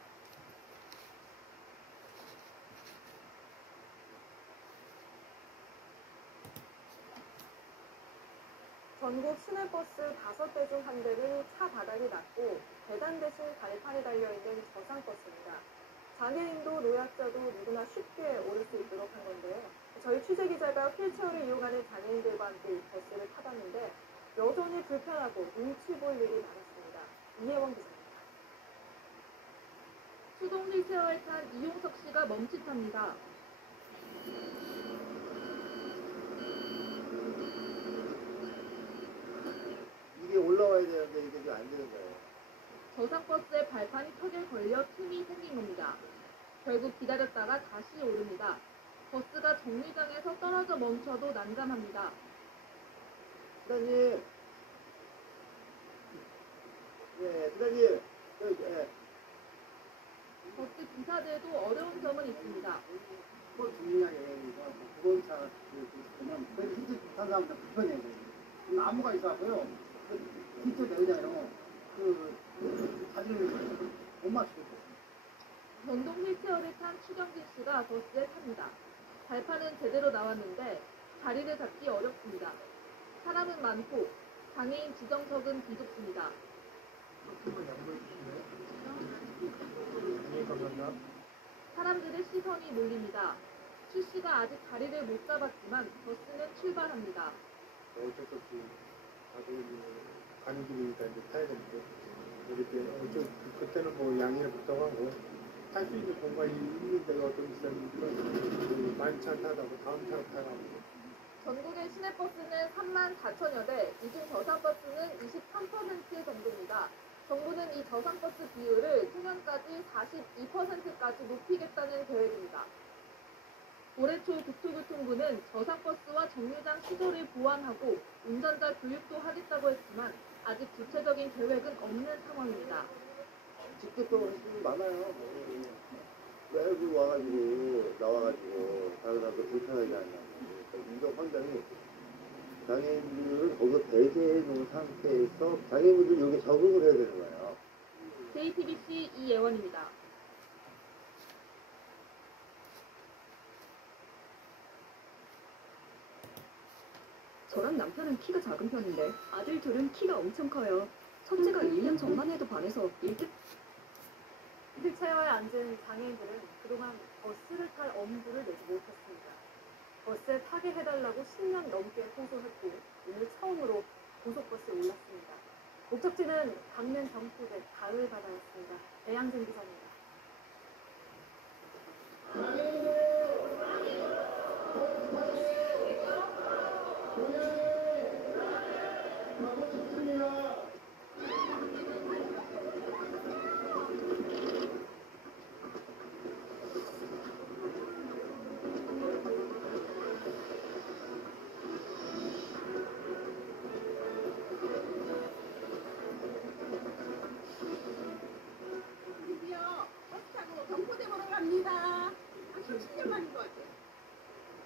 전국 시내버스 5대 중 1대는 차 바닥이 낮고 계단 대신 발판에 달려있는 저상버스입니다. 장애인도 노약자도 누구나 쉽게 오를 수 있도록 한 건데요. 저희 취재기자가 휠체어를 이용하는 장애인들과 함께 이 버스를 타봤는데 여전히 불편하고 눈치 볼 일이 많았습니다. 이혜원 기자입니다. 수동 휠체어에 탄 이용석 씨가 멈칫합니다. 이게 올라와야 되는데 이게 지금 안 되는 거예요. 저상버스의 발판이 턱에 걸려 틈이 생긴 겁니다. 결국 기다렸다가 다시 오릅니다. 버스가 정류장에서 떨어져 멈춰도 난감합니다. 부장님, 부장님, 버스 기사들도 어려운 점은 있습니다. 뭐 중요하게 무거운차 보면 거의 진짜 못한 사람들 불편해요. 나무가 있어서요. 진짜 내그냥이라고 자리를 못 맞추겠어요. 전동 휠체어를 탄 추경진 씨가 버스에 탑니다. 발판은 제대로 나왔는데 자리를 잡기 어렵습니다. 사람은 많고 장애인 지정석은 비좁습니다. 사람들의 시선이 몰립니다. 추 씨가 아직 자리를 못 잡았지만 버스는 출발합니다. 어쩔 수 없이 다들 가는 길이니까 이제 타야 되는데 그때는 뭐 양해부터 하고 탈 수 있는 공간이 있는 데가 좀 있었으니까 많지 않다고 다음 차로 타라고. 전국의 시내버스는 3만 4천여 대, 이 중 저상버스는 23% 정도입니다. 정부는 이 저상버스 비율을 내년까지 42%까지 높이겠다는 계획입니다. 올해 초 국토교통부는 저상버스와 정류장 시설을 보완하고 운전자 교육도 하겠다고 했지만 아직 구체적인 계획은 없는 상황입니다. 직접적으로 할 수는 많아요. 외국 와가지고 나와가지고 다른 사람들 불편하게 하냐고. 이거 판단이 장애인들을 거기서 배제해 놓은 상태에서 장애인분들 여기 적응을 해야 되는 거예요. JTBC 이예원입니다. 저랑 남편은 키가 작은 편인데 아들 둘은 키가 엄청 커요. 첫째가 1년 전만 해도 반해서 휠체어에 앉은 장애인들은 그동안 버스를 탈 엄두를 내지 못했습니다. 버스에 타게 해달라고 10년 넘게 호소했고 오늘 처음으로 고속버스에 올랐습니다. 목적지는 강릉 경포대 가을바다였습니다. 배양진 기자입니다.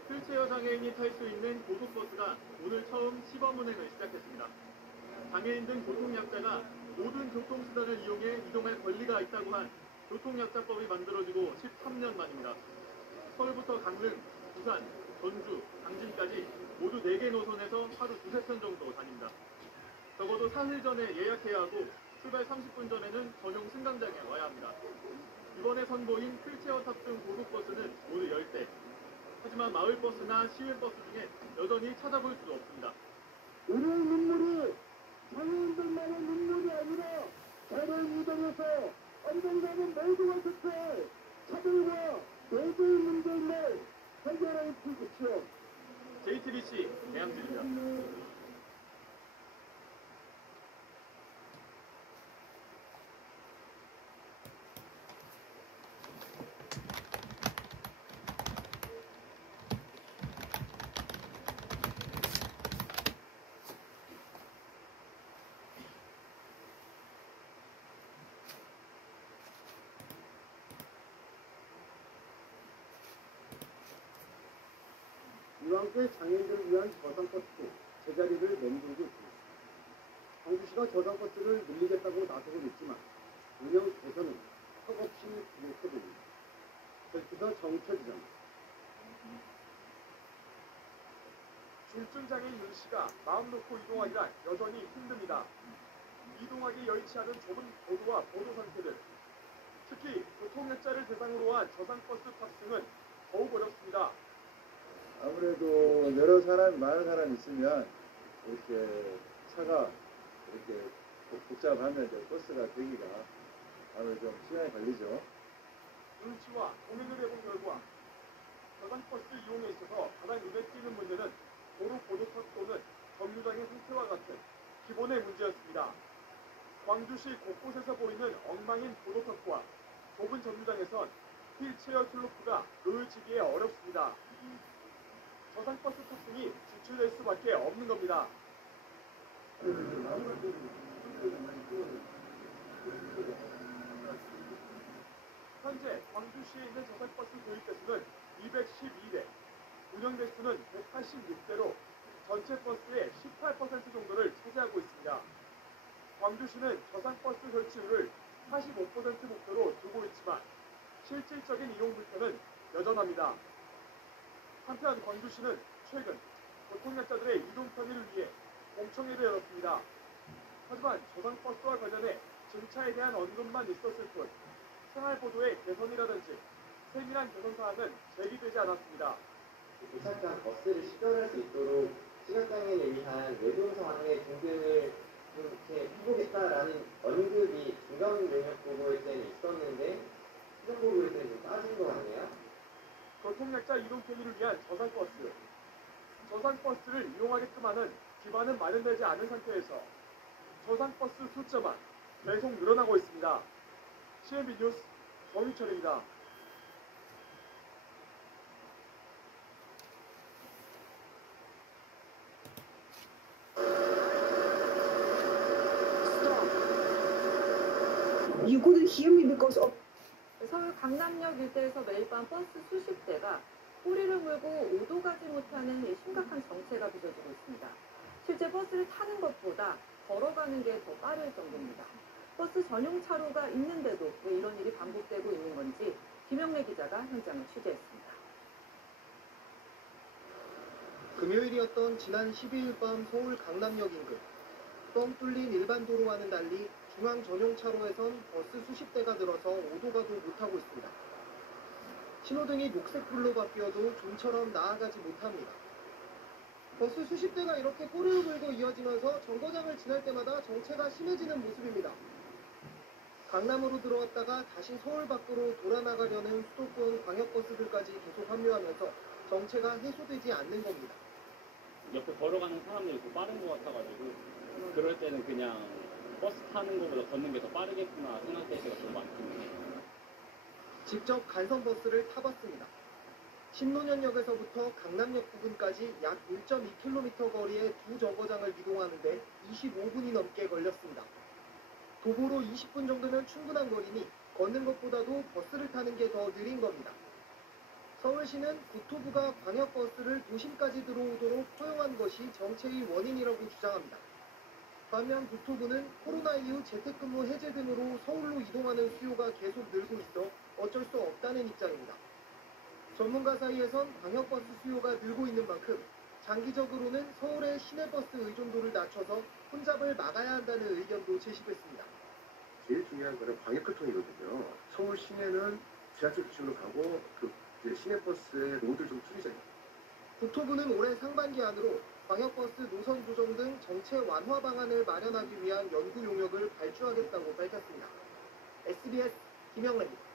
휠체어 장애인이 탈 수 있는 고속버스가 오늘 처음 시범 운행을 시작했습니다. 장애인 등 교통약자가 모든 교통수단을 이용해 이동할 권리가 있다고 한 교통약자법이 만들어지고 13년 만입니다. 서울부터 강릉, 부산, 전주, 당진까지 모두 4개 노선에서 하루 2~3편 정도 다닙니다. 적어도 사흘 전에 예약해야 하고 출발 30분 전에는 전용 승강장에 와야 합니다. 이번에 선보인 휠체어 탑승 고속버스는 모두 10대. 하지만 마을버스나 시외버스 중에 여전히 찾아볼 수 없습니다. 우리의 눈물이 장애인들만의 눈물이 아니라 다른 이동에서 언젠가는 모두가 곁에 차별과 모두의 문제를 해결해 주십시오. JTBC 배양진입니다. 이왕께 장애인들을 위한 저상버스 제자리를 맴돌고 있습니다. 광주시가 저상버스를 늘리겠다고 나서고 있지만 운영 개선은 턱없이 부족해 보입니다. 셀프더 정철기자입니다. 중증장애인 윤 씨가 마음 놓고 이동하기란 여전히 힘듭니다. 이동하기 여의치 않은 좁은 보도와 보도 상태들, 특히 교통약자를 대상으로 한 저상버스 탑승은 더욱 어렵습니다. 아무래도 여러 사람, 많은 사람 있으면 이렇게 차가 이렇게 복잡하면 이제 버스가 되기가 아무래도 좀 시간이 걸리죠. 윤 씨와 공연을 해본 결과 저상버스 이용에 있어서 가장 눈에 띄는 문제는 도로 보도턱 또는 정류장의 상태와 같은 기본의 문제였습니다. 광주시 곳곳에서 보이는 엉망인 보도턱과 좁은 정류장에선 휠체어 슬로프가 놓여지기에 어렵습니다. 저상버스 탑승이 지출될 수밖에 없는 겁니다. 현재 광주시에 있는 저상버스 도입 대수는 212대, 운영 대수는 186대로 전체 버스의 18% 정도를 차지하고 있습니다. 광주시는 저상버스 설치율을 45% 목표로 두고 있지만 실질적인 이용 불편은 여전합니다. 한편 광주시는 최근 교통약자들의 이동 편의를 위해 공청회를 열었습니다. 하지만 저상버스와 관련해 증차에 대한 언급만 있었을 뿐 생활보도의 개선이라든지 세밀한 개선 사항은 제기되지 않았습니다. 도착한 버스를 시전할 수 있도록 시각장애인을 위한 외부 상황의 등등을 좀 이렇게 해보겠다라는 언급이 중간 용역 보고일 때는 있었는데 수정 보고일 때는 좀 빠진 것 같네요. 교통약자 이동 편의를 위한 저상버스를 이용하게끔 하는 기반은 마련되지 않은 상태에서 저상버스 숫자만 계속 늘어나고 있습니다. CNB 뉴스 정유철입니다. You couldn't hear me because of 서울 강남역 일대에서 매일 밤 버스 수십 대가 꼬리를 물고 오도 가지 못하는 심각한 정체가 빚어지고 있습니다. 실제 버스를 타는 것보다 걸어가는 게 더 빠를 정도입니다. 버스 전용 차로가 있는데도 왜 이런 일이 반복되고 있는 건지 김영래 기자가 현장을 취재했습니다. 금요일이었던 지난 12일 밤 서울 강남역 인근. 뻥 뚫린 일반 도로와는 달리 중앙 전용 차로에선 버스 수십 대가 늘어서 오도 가도 못하고 있습니다. 신호등이 녹색불로 바뀌어도 좀처럼 나아가지 못합니다. 버스 수십 대가 이렇게 꼬리를 물고 이어지면서 정거장을 지날 때마다 정체가 심해지는 모습입니다. 강남으로 들어왔다가 다시 서울 밖으로 돌아나가려는 수도권 광역버스들까지 계속 합류하면서 정체가 해소되지 않는 겁니다. 옆에 걸어가는 사람들이 더 빠른 것 같아가지고 그럴 때는 그냥 버스 타는 것보다 걷는 게 더 빠르겠구나 생각될 때가 좀 많습니다. 직접 간선버스를 타봤습니다. 신논현역에서부터 강남역 부근까지 약 1.2km 거리의 두 정거장을 이동하는데 25분이 넘게 걸렸습니다. 도보로 20분 정도면 충분한 거리니 걷는 것보다도 버스를 타는 게 더 느린 겁니다. 서울시는 국토부가 광역버스를 도심까지 들어오도록 허용한 것이 정체의 원인이라고 주장합니다. 반면 국토부는 코로나 이후 재택근무 해제 등으로 서울로 이동하는 수요가 계속 늘고 있어 어쩔 수 없다는 입장입니다. 전문가 사이에선 광역버스 수요가 늘고 있는 만큼 장기적으로는 서울의 시내버스 의존도를 낮춰서 혼잡을 막아야 한다는 의견도 제시됐습니다. 제일 중요한 거는 광역교통이거든요. 서울 시내는 지하철 중심으로 가고 시내버스의 로드를 좀 줄이자요. 국토부는 올해 상반기 안으로 광역버스 노선 조정 등 정체 완화 방안을 마련하기 위한 연구 용역을 발주하겠다고 밝혔습니다. SBS 김영래입니다.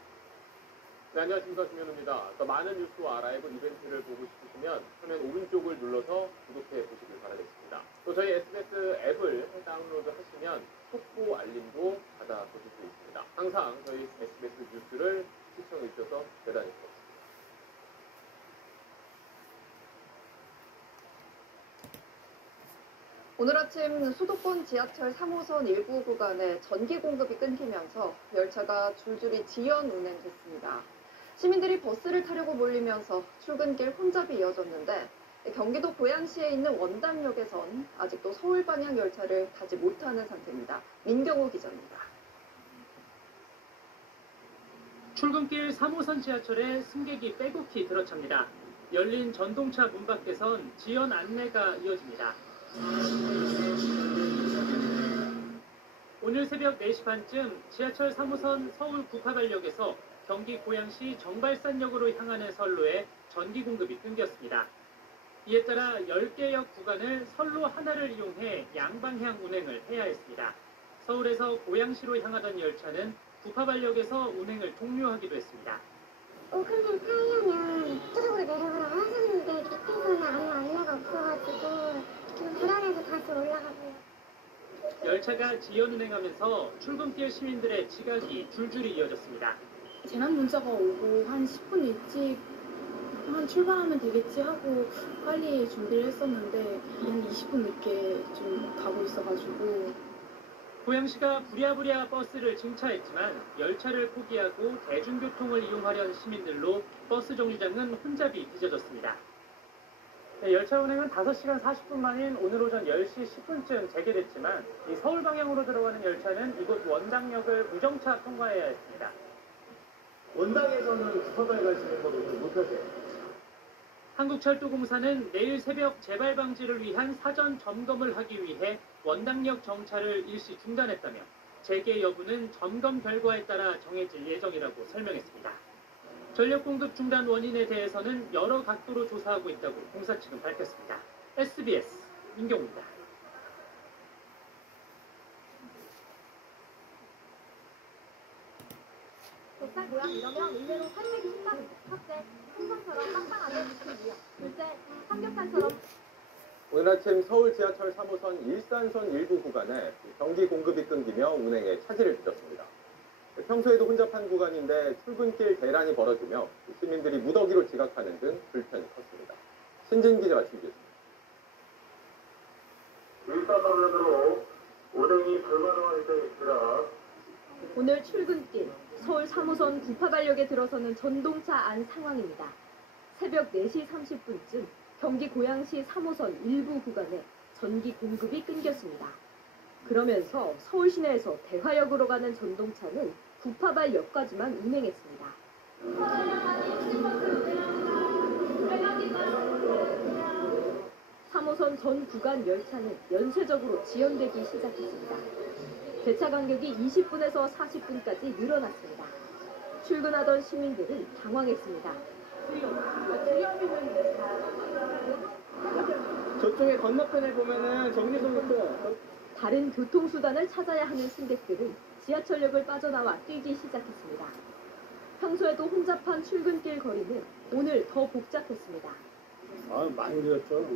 네, 안녕하십니까. 김현우입니다. 더 많은 뉴스와 라이브 이벤트를 보고 싶으시면 화면 오른쪽을 눌러서 구독해 보시길 바라겠습니다. 또 저희 SBS 앱을 다운로드 하시면 속보 알림도 받아보실 수 있습니다. 항상 저희 SBS 뉴스를 시청해 주셔서 대단히 고맙습니다. 오늘 아침 수도권 지하철 3호선 일부 구간에 전기 공급이 끊기면서 열차가 줄줄이 지연 운행됐습니다. 시민들이 버스를 타려고 몰리면서 출근길 혼잡이 이어졌는데 경기도 고양시에 있는 원당역에선 아직도 서울 방향 열차를 타지 못하는 상태입니다. 민경호 기자입니다. 출근길 3호선 지하철에 승객이 빼곡히 들어찹니다. 열린 전동차 문 밖에선 지연 안내가 이어집니다. 오늘 새벽 4시 반쯤 지하철 3호선 서울 국화발역에서 경기 고양시 정발산역으로 향하는 선로에 전기 공급이 끊겼습니다. 이에 따라 10개 역 구간을 선로 하나를 이용해 양방향 운행을 해야 했습니다. 서울에서 고양시로 향하던 열차는 국화발역에서 운행을 종료하기도 했습니다. 오픈을 타려면 저쪽으로 내려가라고 하셨는데 밑에서는 아무 안내가 없어가지고 좀 불안해서 다시 올라가고요. 열차가 지연 운행하면서 출근길 시민들의 지각이 줄줄이 이어졌습니다. 재난 문자가 오고 한 10분 일찍 출발하면 되겠지 하고 빨리 준비를 했었는데 한 20분 늦게 좀 가고 있어가지고. 고양시가 부랴부랴 버스를 증차했지만 열차를 포기하고 대중교통을 이용하려는 시민들로 버스 정류장은 혼잡이 빚어졌습니다. 네, 열차 운행은 5시간 40분 만인 오늘 오전 10시 10분쯤 재개됐지만 이 서울 방향으로 들어가는 열차는 이곳 원당역을 무정차 통과해야 했습니다. 원당에서는 서울 갈 수 있는 걸 오늘 못하세요. 한국철도공사는 내일 새벽 재발 방지를 위한 사전 점검을 하기 위해 원당역 정차를 일시 중단했다며 재개 여부는 점검 결과에 따라 정해질 예정이라고 설명했습니다. 전력 공급 중단 원인에 대해서는 여러 각도로 조사하고 있다고 공사 측은 밝혔습니다. SBS 민경우입니다. 뱃살 모양 이러면 의외로 살빼기 쉽답니다. 첫째, 풍선처럼 빵빵하게 붙을 위험. 둘째, 삼겹살처럼. 오늘 아침 서울 지하철 3호선 일산선 일부 구간에 전기 공급이 끊기며 운행에 차질을 빚었습니다. 평소에도 혼잡한 구간인데 출근길 대란이 벌어지며 시민들이 무더기로 지각하는 등 불편이 컸습니다. 신진 기자가 준비했습니다. 일산방면으로 운행이 불가능한 입장입니다. 오늘 출근길 서울 3호선 구파발역에 들어서는 전동차 안 상황입니다. 새벽 4시 30분쯤 경기 고양시 3호선 일부 구간에 전기 공급이 끊겼습니다. 그러면서 서울 시내에서 대화역으로 가는 전동차는 구파발역까지만 운행했습니다. 3호선 전 구간 열차는 연쇄적으로 지연되기 시작했습니다. 배차 간격이 20분에서 40분까지 늘어났습니다. 출근하던 시민들은 당황했습니다. 저쪽에 건너편에 보면은 정류소부터 다른 교통수단을 찾아야 하는 승객들은 지하철역을 빠져나와 뛰기 시작했습니다. 평소에도 혼잡한 출근길 거리는 오늘 더 복잡했습니다. 많이 늦었죠.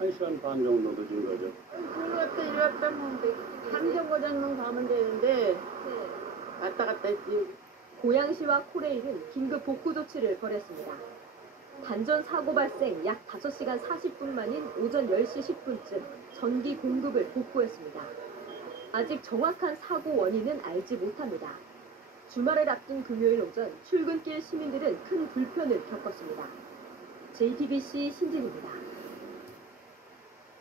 1시간 반 정도 늦은 거죠. 이리 왔다 함정거장만 가면 되는데 왔다 갔다 했지. 고양시와 코레일은 긴급 복구 조치를 벌였습니다. 단전 사고 발생 약 5시간 40분 만인 오전 10시 10분쯤 전기 공급을 복구했습니다. 아직 정확한 사고 원인은 알지 못합니다. 주말을 앞둔 금요일 오전 출근길 시민들은 큰 불편을 겪었습니다. JTBC 신진입니다.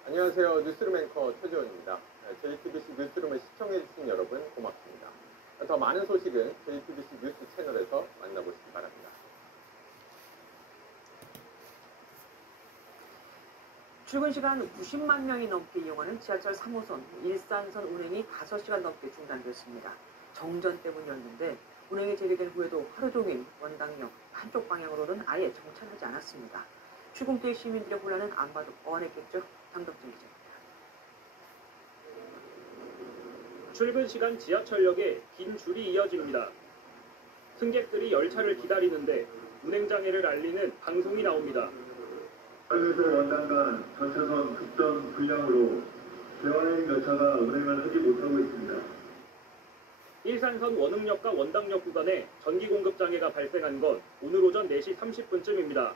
안녕하세요. 뉴스룸 앵커 최재원입니다. JTBC 뉴스룸을 시청해주신 여러분 고맙습니다. 더 많은 소식은 JTBC 뉴스 채널에서 만나보시기 바랍니다. 출근 시간 90만 명이 넘게 이용하는 지하철 3호선 일산선 운행이 5시간 넘게 중단됐습니다. 정전 때문이었는데 운행이 재개된 후에도 하루 종일 원당역 한쪽 방향으로는 아예 정차하지 않았습니다. 출근길 시민들의 혼란은 안 봐도 뻔했겠죠. 장덕진 기자입니다. 출근 시간 지하철역에 긴 줄이 이어집니다. 승객들이 열차를 기다리는데 운행장애를 알리는 방송이 나옵니다. 서울에서 원당 간 전차선 급정 불량으로 대화행 열차가 운행을 하지 못하고 있습니다. 일산선 원흥역과 원당역 구간에 전기 공급 장애가 발생한 건 오늘 오전 4시 30분쯤입니다.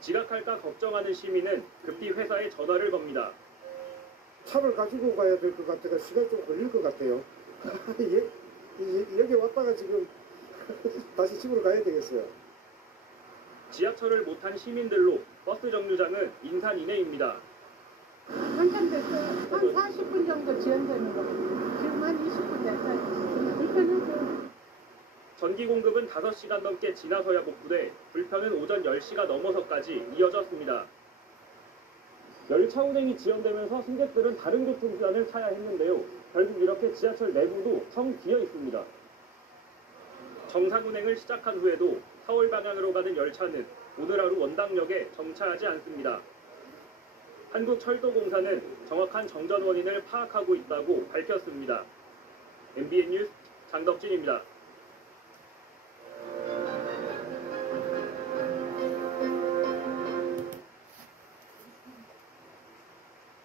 지각할까 걱정하는 시민은 급히 회사에 전화를 겁니다. 차를 가지고 가야 될 것 같아서 시간이 좀 걸릴 것 같아요. 여기 왔다가 지금 다시 집으로 가야 되겠어요. 지하철을 못 탄 시민들로 버스 정류장은 인산인해입니다. 한참 됐어요. 한 40분 정도 지연되는 거. 지금 한 20분 됐어요. 불편하죠. 전기 공급은 5시간 넘게 지나서야 복구돼 불편은 오전 10시가 넘어서까지 이어졌습니다. 열차 운행이 지연되면서 승객들은 다른 교통수단을 타야 했는데요. 결국 이렇게 지하철 내부도 텅 비어 있습니다. 정상 운행을 시작한 후에도 서울 방향으로 가는 열차는 오늘 하루 원당역에 정차하지 않습니다. 한국철도공사는 정확한 정전 원인을 파악하고 있다고 밝혔습니다. MBN 뉴스 장덕진입니다.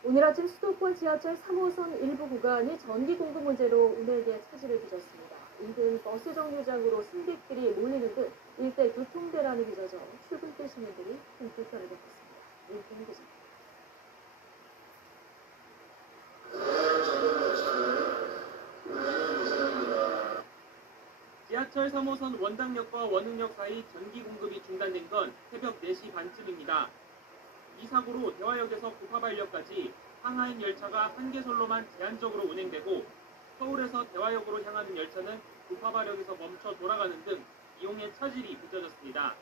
오늘 아침 수도권 지하철 3호선 일부 구간이 전기 공급 문제로 운행에 차질을 빚었습니다. 인근 버스 정류장으로 승객들이 몰리는 등 일대 교통대란이 빚어져 출근길 시민들이 큰 불편을 겪었습니다. 윤태희 기자입니다. 지하철 3호선 원당역과 원흥역 사이 전기 공급이 중단된 건 새벽 4시 반쯤입니다. 이 사고로 대화역에서 구파발역까지 항하인 열차가 한 개선로만 제한적으로 운행되고 서울에서 대화역으로 향하는 열차는 구파발역에서 멈춰 돌아가는 등 이용에 차질이 빚어졌습니다.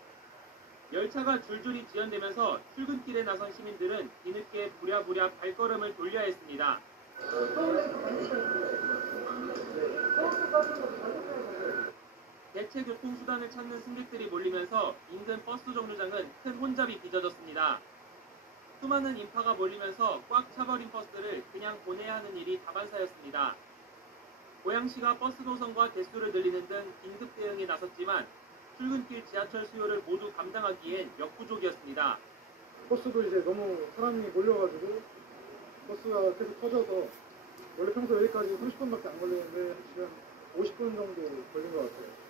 열차가 줄줄이 지연되면서 출근길에 나선 시민들은 뒤늦게 부랴부랴 발걸음을 돌려야 했습니다. 대체 교통수단을 찾는 승객들이 몰리면서 인근 버스 정류장은 큰 혼잡이 빚어졌습니다. 수많은 인파가 몰리면서 꽉 차버린 버스를 그냥 보내야 하는 일이 다반사였습니다. 고양시가 버스 노선과 대수를 늘리는 등 긴급 대응에 나섰지만 출근길 지하철 수요를 모두 감당하기엔 역부족이었습니다. 버스도 이제 너무 사람이 몰려가지고 버스가 계속 터져서 원래 평소 여기까지 30분밖에 안 걸리는데 1시간 50분 정도 걸린 것 같아요.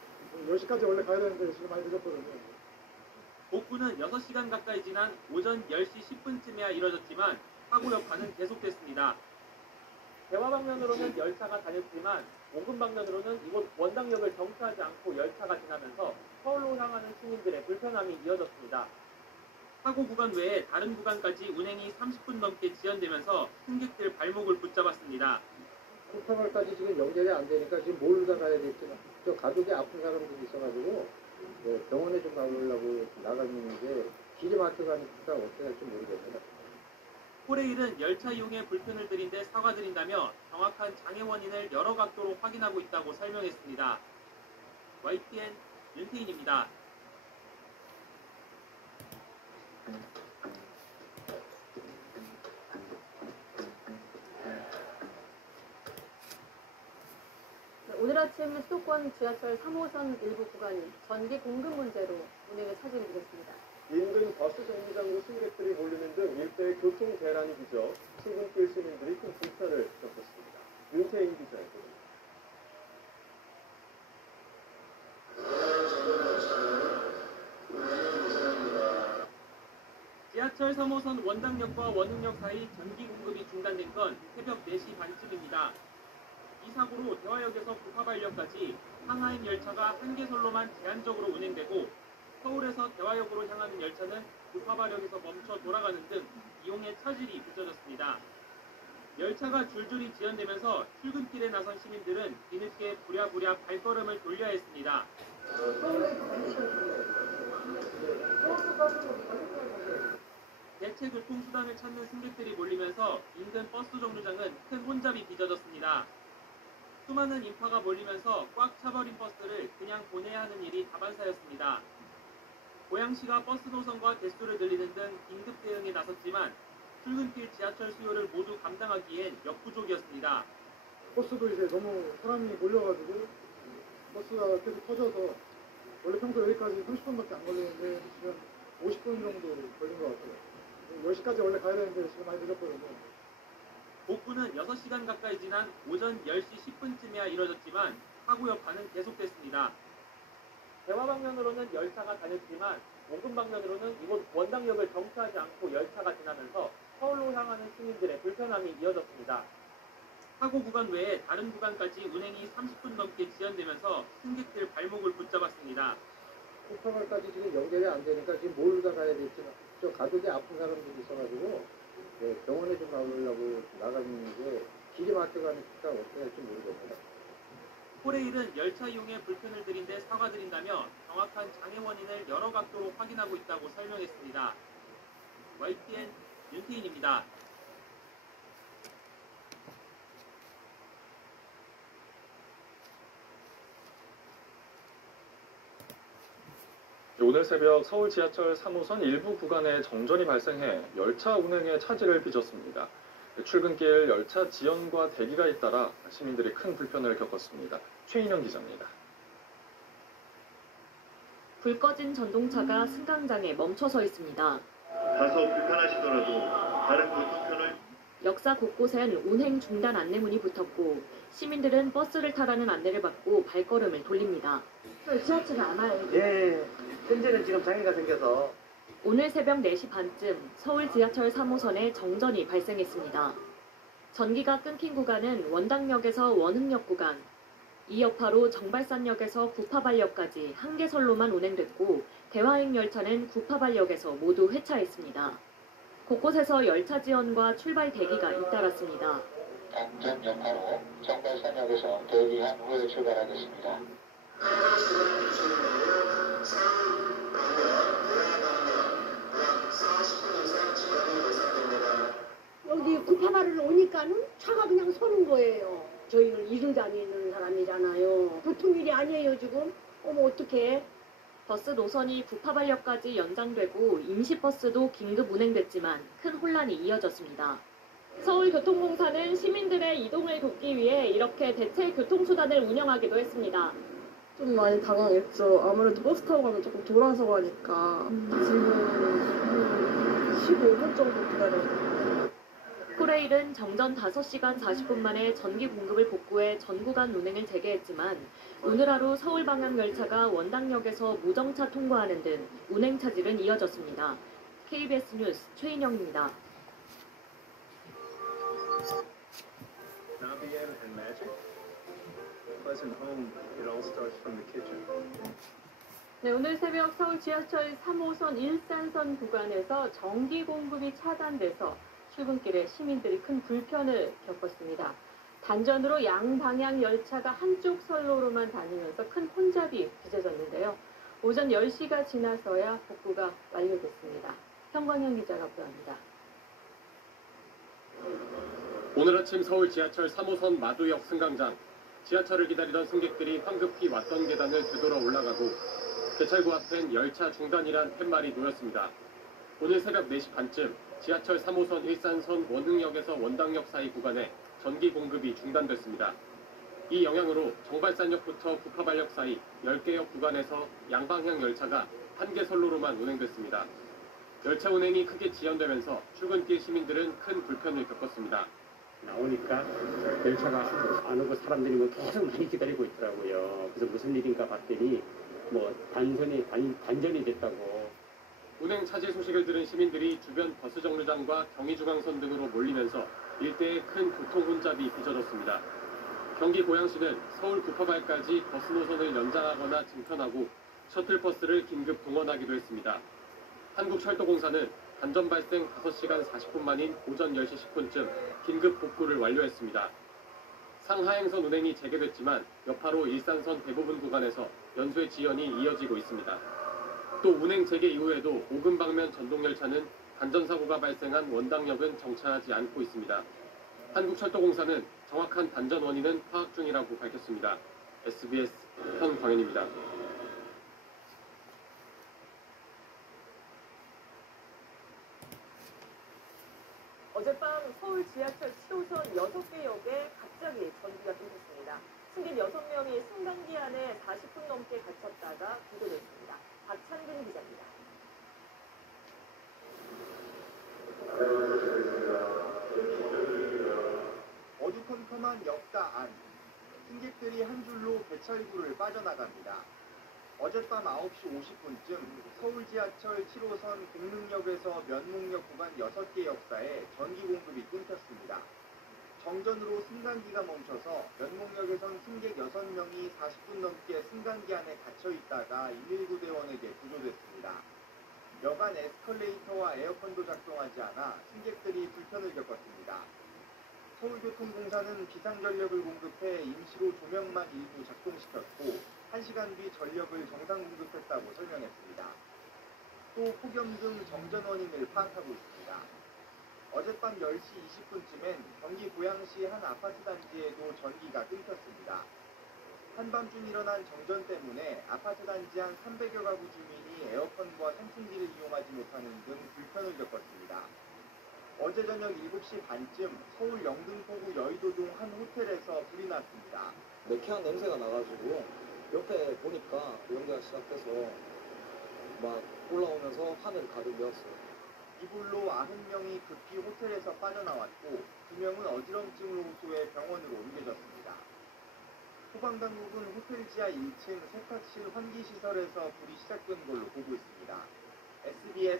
10시까지 원래 가야 되는데 지금 많이 늦었거든요. 복구는 6시간 가까이 지난 오전 10시 10분쯤에야 이뤄졌지만 사고 여파는 계속됐습니다. 대화 방면으로는 열차가 다녔지만 오금 방면으로는 이곳 원당역을 정차하지 않고 열차가 지나면서 서울로 향하는 시민들의 불편함이 이어졌습니다. 사고 구간 외에 다른 구간까지 운행이 30분 넘게 지연되면서 승객들 발목을 붙잡았습니다. 쿠파발까지 지금 연결이 안 되니까 지금 모르다 가야 될지 저 가족이 아픈 사람들이 있어가지고 병원에 좀 가보려고 나갔는데 기지마트 가니까 어떻게 할지 모르겠습니다. 코레일은 열차 이용에 불편을 드린 데 사과드린다며 정확한 장애 원인을 여러 각도로 확인하고 있다고 설명했습니다. YTN 윤태인입니다. 오늘 아침 수도권 지하철 3호선 일부 구간이 전기 공급 문제로 운행을 차질을 빚었습니다. 인근 버스 정류장으로 승객들이 몰리는 등 일대의 교통 대란이 빚어 출근길 시민들이 큰 불편을 겪었습니다. 윤태인 기자의 보도입니다. 지하철 3호선 원당역과 원흥역 사이 전기 공급이 중단된 건 새벽 4시 반쯤입니다. 이 사고로 대화역에서 부파발역까지 상하행 열차가 한 개선로만 제한적으로 운행되고 서울에서 대화역으로 향하는 열차는 부파발역에서 멈춰 돌아가는 등 이용에 차질이 빚어졌습니다. 열차가 줄줄이 지연되면서 출근길에 나선 시민들은 뒤늦게 부랴부랴 발걸음을 돌려야 했습니다. 대체 교통수단을 찾는 승객들이 몰리면서 인근 버스 정류장은 큰 혼잡이 빚어졌습니다. 수많은 인파가 몰리면서 꽉 차버린 버스를 그냥 보내야 하는 일이 다반사였습니다. 고양시가 버스 노선과 대수를 늘리는 등 긴급 대응에 나섰지만 출근길 지하철 수요를 모두 감당하기엔 역부족이었습니다. 버스도 이제 너무 사람이 몰려가지고 버스가 계속 터져서 원래 평소 여기까지 30분밖에 안 걸리는데 지금 50분 정도 걸린 것 같아요. 10시까지 원래 가야 되는데 지금 많이 늦었거든요. 복구는 6시간 가까이 지난 오전 10시 10분쯤이야 이뤄졌지만 사고 여파는 계속됐습니다. 대화 방면으로는 열차가 다녔지만 오금 방면으로는 이곳 원당역을 정차하지 않고 열차가 지나면서 서울로 향하는 시민들의 불편함이 이어졌습니다. 사고 구간 외에 다른 구간까지 운행이 30분 넘게 지연되면서 승객들 발목을 붙잡았습니다. 쿠파발까지 지금 연결이 안 되니까 지금 모르다 가야 될지 저 가족이 아픈 사람들이 있어가지고 병원에 좀 가보려고 나갔는데 기지마트 가니까 어떻게 할지 모르겠습니다. 코레일은 열차 이용에 불편을 드린 데 사과드린다며 정확한 장애 원인을 여러 각도로 확인하고 있다고 설명했습니다. YTN 윤태인입니다. 오늘 새벽 서울 지하철 3호선 일부 구간에 정전이 발생해 열차 운행에 차질을 빚었습니다. 출근길 열차 지연과 대기가 잇따라 시민들이 큰 불편을 겪었습니다. 최인영 기자입니다. 불 꺼진 전동차가 승강장에 멈춰서 있습니다. 다소 불편하시더라도 다른 교통편을 역사 곳곳엔 운행 중단 안내문이 붙었고 시민들은 버스를 타라는 안내를 받고 발걸음을 돌립니다. 지하철이 안 와요. 예, 현재는 지금 장애가 생겨서 오늘 새벽 4시 반쯤 서울 지하철 3호선에 정전이 발생했습니다. 전기가 끊긴 구간은 원당역에서 원흥역 구간, 이 여파로 정발산역에서 구파발역까지 한 개선로만 운행됐고 대화행 열차는 구파발역에서 모두 회차했습니다. 곳곳에서 열차 지연과 출발 대기가 잇따랐습니다. 안전 여파로 정발산역에서 대기한 후에 출발하겠습니다. 여기 구파발을 오니까는 차가 그냥 서는 거예요. 저희는 일을 다니는 사람이잖아요. 보통 일이 아니에요 지금. 어머 어떡해. 버스 노선이 구파발역까지 연장되고 임시버스도 긴급 운행됐지만 큰 혼란이 이어졌습니다. 서울교통공사는 시민들의 이동을 돕기 위해 이렇게 대체 교통수단을 운영하기도 했습니다. 좀 많이 당황했죠. 아무래도 버스 타고 가면 조금 돌아서 가니까 지금 15분 정도 기다렸어요. 코레일은 정전 5시간 40분 만에 전기 공급을 복구해 전 구간 운행을 재개했지만 오늘 하루 서울 방향 열차가 원당역에서 무정차 통과하는 등 운행 차질은 이어졌습니다. KBS 뉴스 최인영입니다. and magic. Pleasant home, it all starts from the kitchen. 네, 오늘 새벽 서울 지하철 3호선 일산선 구간에서 전기 공급이 차단돼서 출근길에 시민들이 큰 불편을 겪었습니다. 단전으로 양방향 열차가 한쪽 선로로만 다니면서 큰 혼잡이 빚어졌는데요. 오전 10시가 지나서야 복구가 완료됐습니다. 현광현 기자가 보도합니다. 오늘 아침 서울 지하철 3호선 마두역 승강장. 지하철을 기다리던 승객들이 황급히 왔던 계단을 되돌아 올라가고 개찰구 앞엔 열차 중단이란 팻말이 놓였습니다. 오늘 새벽 4시 반쯤 지하철 3호선 일산선 원흥역에서 원당역 사이 구간에 전기 공급이 중단됐습니다. 이 영향으로 정발산역부터 구파발역 사이 10개역 구간에서 양방향 열차가 한 개 선로로만 운행됐습니다. 열차 운행이 크게 지연되면서 출근길 시민들은 큰 불편을 겪었습니다. 나오니까 열차가 안 오고 사람들이 뭐 계속 많이 기다리고 있더라고요. 그래서 무슨 일인가 봤더니 뭐 단전이 됐다고. 운행 차질 소식을 들은 시민들이 주변 버스 정류장과 경의중앙선 등으로 몰리면서 일대에 큰 교통 혼잡이 빚어졌습니다. 경기 고양시는 서울 구파발까지 버스 노선을 연장하거나 증편하고 셔틀버스를 긴급 동원하기도 했습니다. 한국철도공사는 단전 발생 5시간 40분 만인 오전 10시 10분쯤 긴급 복구를 완료했습니다. 상하행선 운행이 재개됐지만 여파로 일산선 대부분 구간에서 연쇄 지연이 이어지고 있습니다. 또 운행 재개 이후에도 5금 방면 전동열차는 단전 사고가 발생한 원당역은 정차하지 않고 있습니다. 한국철도공사는 정확한 단전 원인은 파악 중이라고 밝혔습니다. SBS 현광현입니다. 어젯밤 서울 지하철 7호선 6개 역에 갑자기 전기가 끊겼습니다. 승객 6명이 승강기 안에 40분 넘게 갇혔다가 구조됐습니다. 박찬근 기자입니다. 어두컴컴한 역사 안, 승객들이 한 줄로 개찰구를 빠져나갑니다. 어젯밤 9시 50분쯤 서울 지하철 7호선 공릉역에서 면목역 구간 6개 역사에 전기 공급이 끊겼습니다. 정전으로 승강기가 멈춰서 면목역에선 승객 6명이 40분 넘게 승강기 안에 갇혀 있다가 119 대원에게 구조됐습니다. 여간 에스컬레이터와 에어컨도 작동하지 않아 승객들이 불편을 겪었습니다. 서울교통공사는 비상전력을 공급해 임시로 조명만 일부 작동시켰고 1시간 뒤 전력을 정상 공급했다고 설명했습니다. 또 폭염 등 정전 원인을 파악하고 있습니다. 어젯밤 10시 20분쯤엔 경기 고양시 한 아파트 단지에도 전기가 끊겼습니다. 한밤중 일어난 정전 때문에 아파트 단지 한 300여 가구 주민이 에어컨과 선풍기를 이용하지 못하는 등 불편을 겪었습니다. 어제 저녁 7시 반쯤 서울 영등포구 여의도동 한 호텔에서 불이 났습니다. 매캐한 냄새가 나가지고 옆에 보니까 연기가 시작돼서 막 올라오면서 하늘 가득 메웠어요. 이 불로 90명이 급히 호텔에서 빠져나왔고 2명은 어지럼증으로 호소해 병원으로 옮겨졌습니다. 소방당국은 호텔 지하 1층 세탁실 환기시설에서 불이 시작된 걸로 보고 있습니다. SBS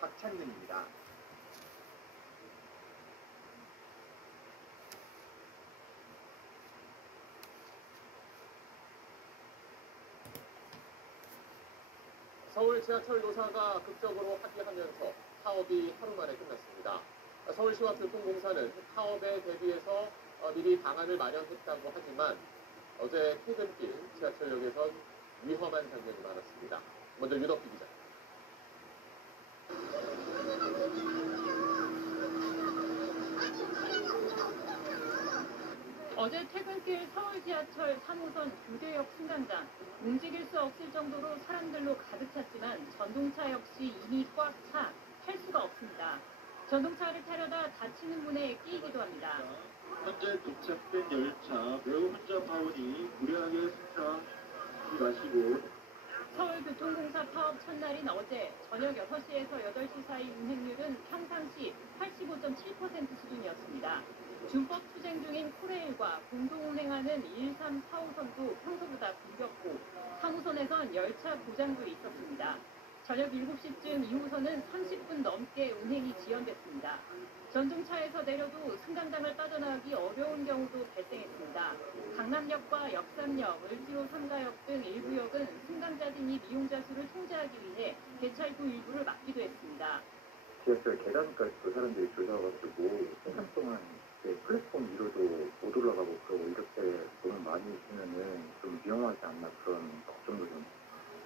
박찬근입니다. 서울 지하철 노사가 극적으로 합의하면서 사업이 하루 만에 끝났습니다. 서울시와 교통공사는 사업에 대비해서 미리 방안을 마련했다고 하지만 어제 퇴근길 지하철역에선 위험한 장면이 많았습니다. 먼저 윤덕기 기자. 어제 퇴근길 서울 지하철 3호선 교대역 승강장. 움직일 수 없을 정도로 사람들로 가득 찼지만 전동차 역시 이미 꽉 차 탈 수가 없습니다. 전동차를 타려다 닫히는 문에 끼이기도 합니다. 현재 도착된 열차 매우 혼잡하오니 무리하게 승차하지 마시고. 서울교통공사 파업 첫날인 어제 저녁 6시에서 8시 사이 운행률은 평상시 85.7% 수준이었습니다. 준법 투쟁 중인 코레일과 공동 운행하는 1, 3, 4호선도 평소보다 붐볐고 3호선에선 열차 고장도 있었습니다. 저녁 7시쯤 2호선은 30분 넘게 운행이 지연됐습니다. 전동차에서 내려도 승강장을 빠져나가기 어려운 경우도 발생했습니다. 강남역과 역삼역, 을지로 3가역 등 일부 역은 승강자 진입 이용자 수를 통제하기 위해 개찰구 일부를 막기도 했습니다. 지하철 계단까지도 사람들이 줄서가지고 한참 동안 플랫폼 위로도 못 올라가고 그러고 이렇게 너무 많이 있으면은 좀 위험하지 않나 그런 걱정도 좀.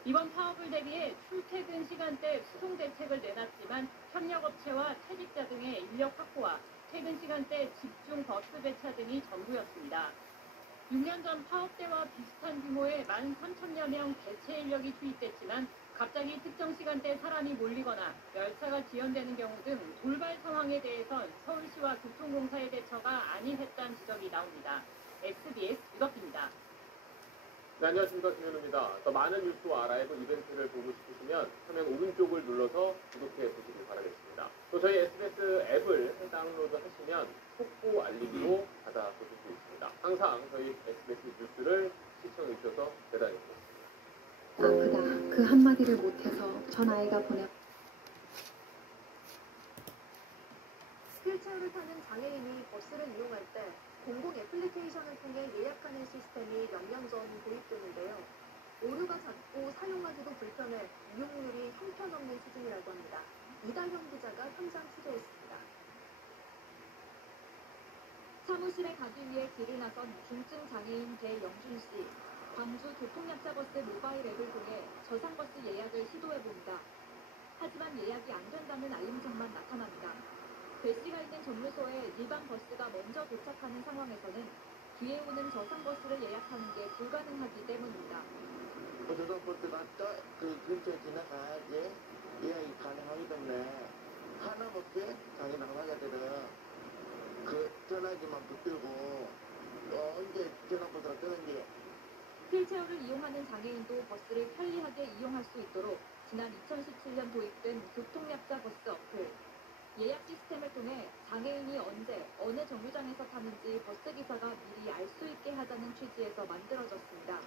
이번 파업을 대비해 출퇴근 시간대 수송 대책을 내놨지만 협력업체와 채직자 등의 인력 확보와 퇴근 시간대 집중 버스 배차 등이 전부였습니다. 6년 전 파업 때와 비슷한 규모의 13,000여 명 대체 인력이 투입됐지만 갑자기 특정 시간대 사람이 몰리거나 열차가 지연되는 경우 등 돌발 상황에 대해선 서울시와 교통공사의 대처가 안일했다는 지적이 나옵니다. SBS 유덕기입니다. 네, 안녕하십니까. 김현우입니다. 더 많은 뉴스와 라이브 이벤트를 보고 싶으시면 화면 오른쪽을 눌러서 구독해 주시길 바라겠습니다. 또 저희 SBS 앱을 다운로드 하시면 속보 알림도 받아보실 수 있습니다. 항상 저희 SBS 뉴스를 시청해 주셔서 대단히 고맙습니다. 아프다. 그 한마디를 못해서 전 아이가 보내. 휠체어를 타는 장애인이 버스를 이용할 때 공공 애플리케이션을 통해 예약하는 시스템이 몇 년 전 도입됐는데요. 오류가 잦고 사용하기도 불편해 이용률이 형편없는 수준이라고 합니다. 이다현 기자가 현장 취재했습니다. 사무실에 가기 위해 길을 나선 중증 장애인 배영준 씨. 광주 교통약자버스 모바일 앱을 통해 저상버스 예약을 시도해봅니다. 하지만 예약이 안 된다는 알림창만 나타납니다. 배 씨가 있는 정류소에 일반 버스가 먼저 도착하는 상황에서는 뒤에 오는 저상버스를 예약하는 게 불가능하기 때문입니다. 저상버스가 그 근처에 지나가야지 예약이 가능하기 때문에 하나밖에 장애인 당사자들은 그 전화기만 붙들고 언제 저상버스가 뜨는지. 휠체어를 이용하는 장애인도 버스를 편리하게 이용할 수 있도록 지난 2017년 도입된 교통약자 버스 어플. 예약 시스템을 통해 장애인이 언제 어느 정류장에서 타는지 버스기사가 미리 알 수 있게 하자는 취지에서 만들어졌습니다.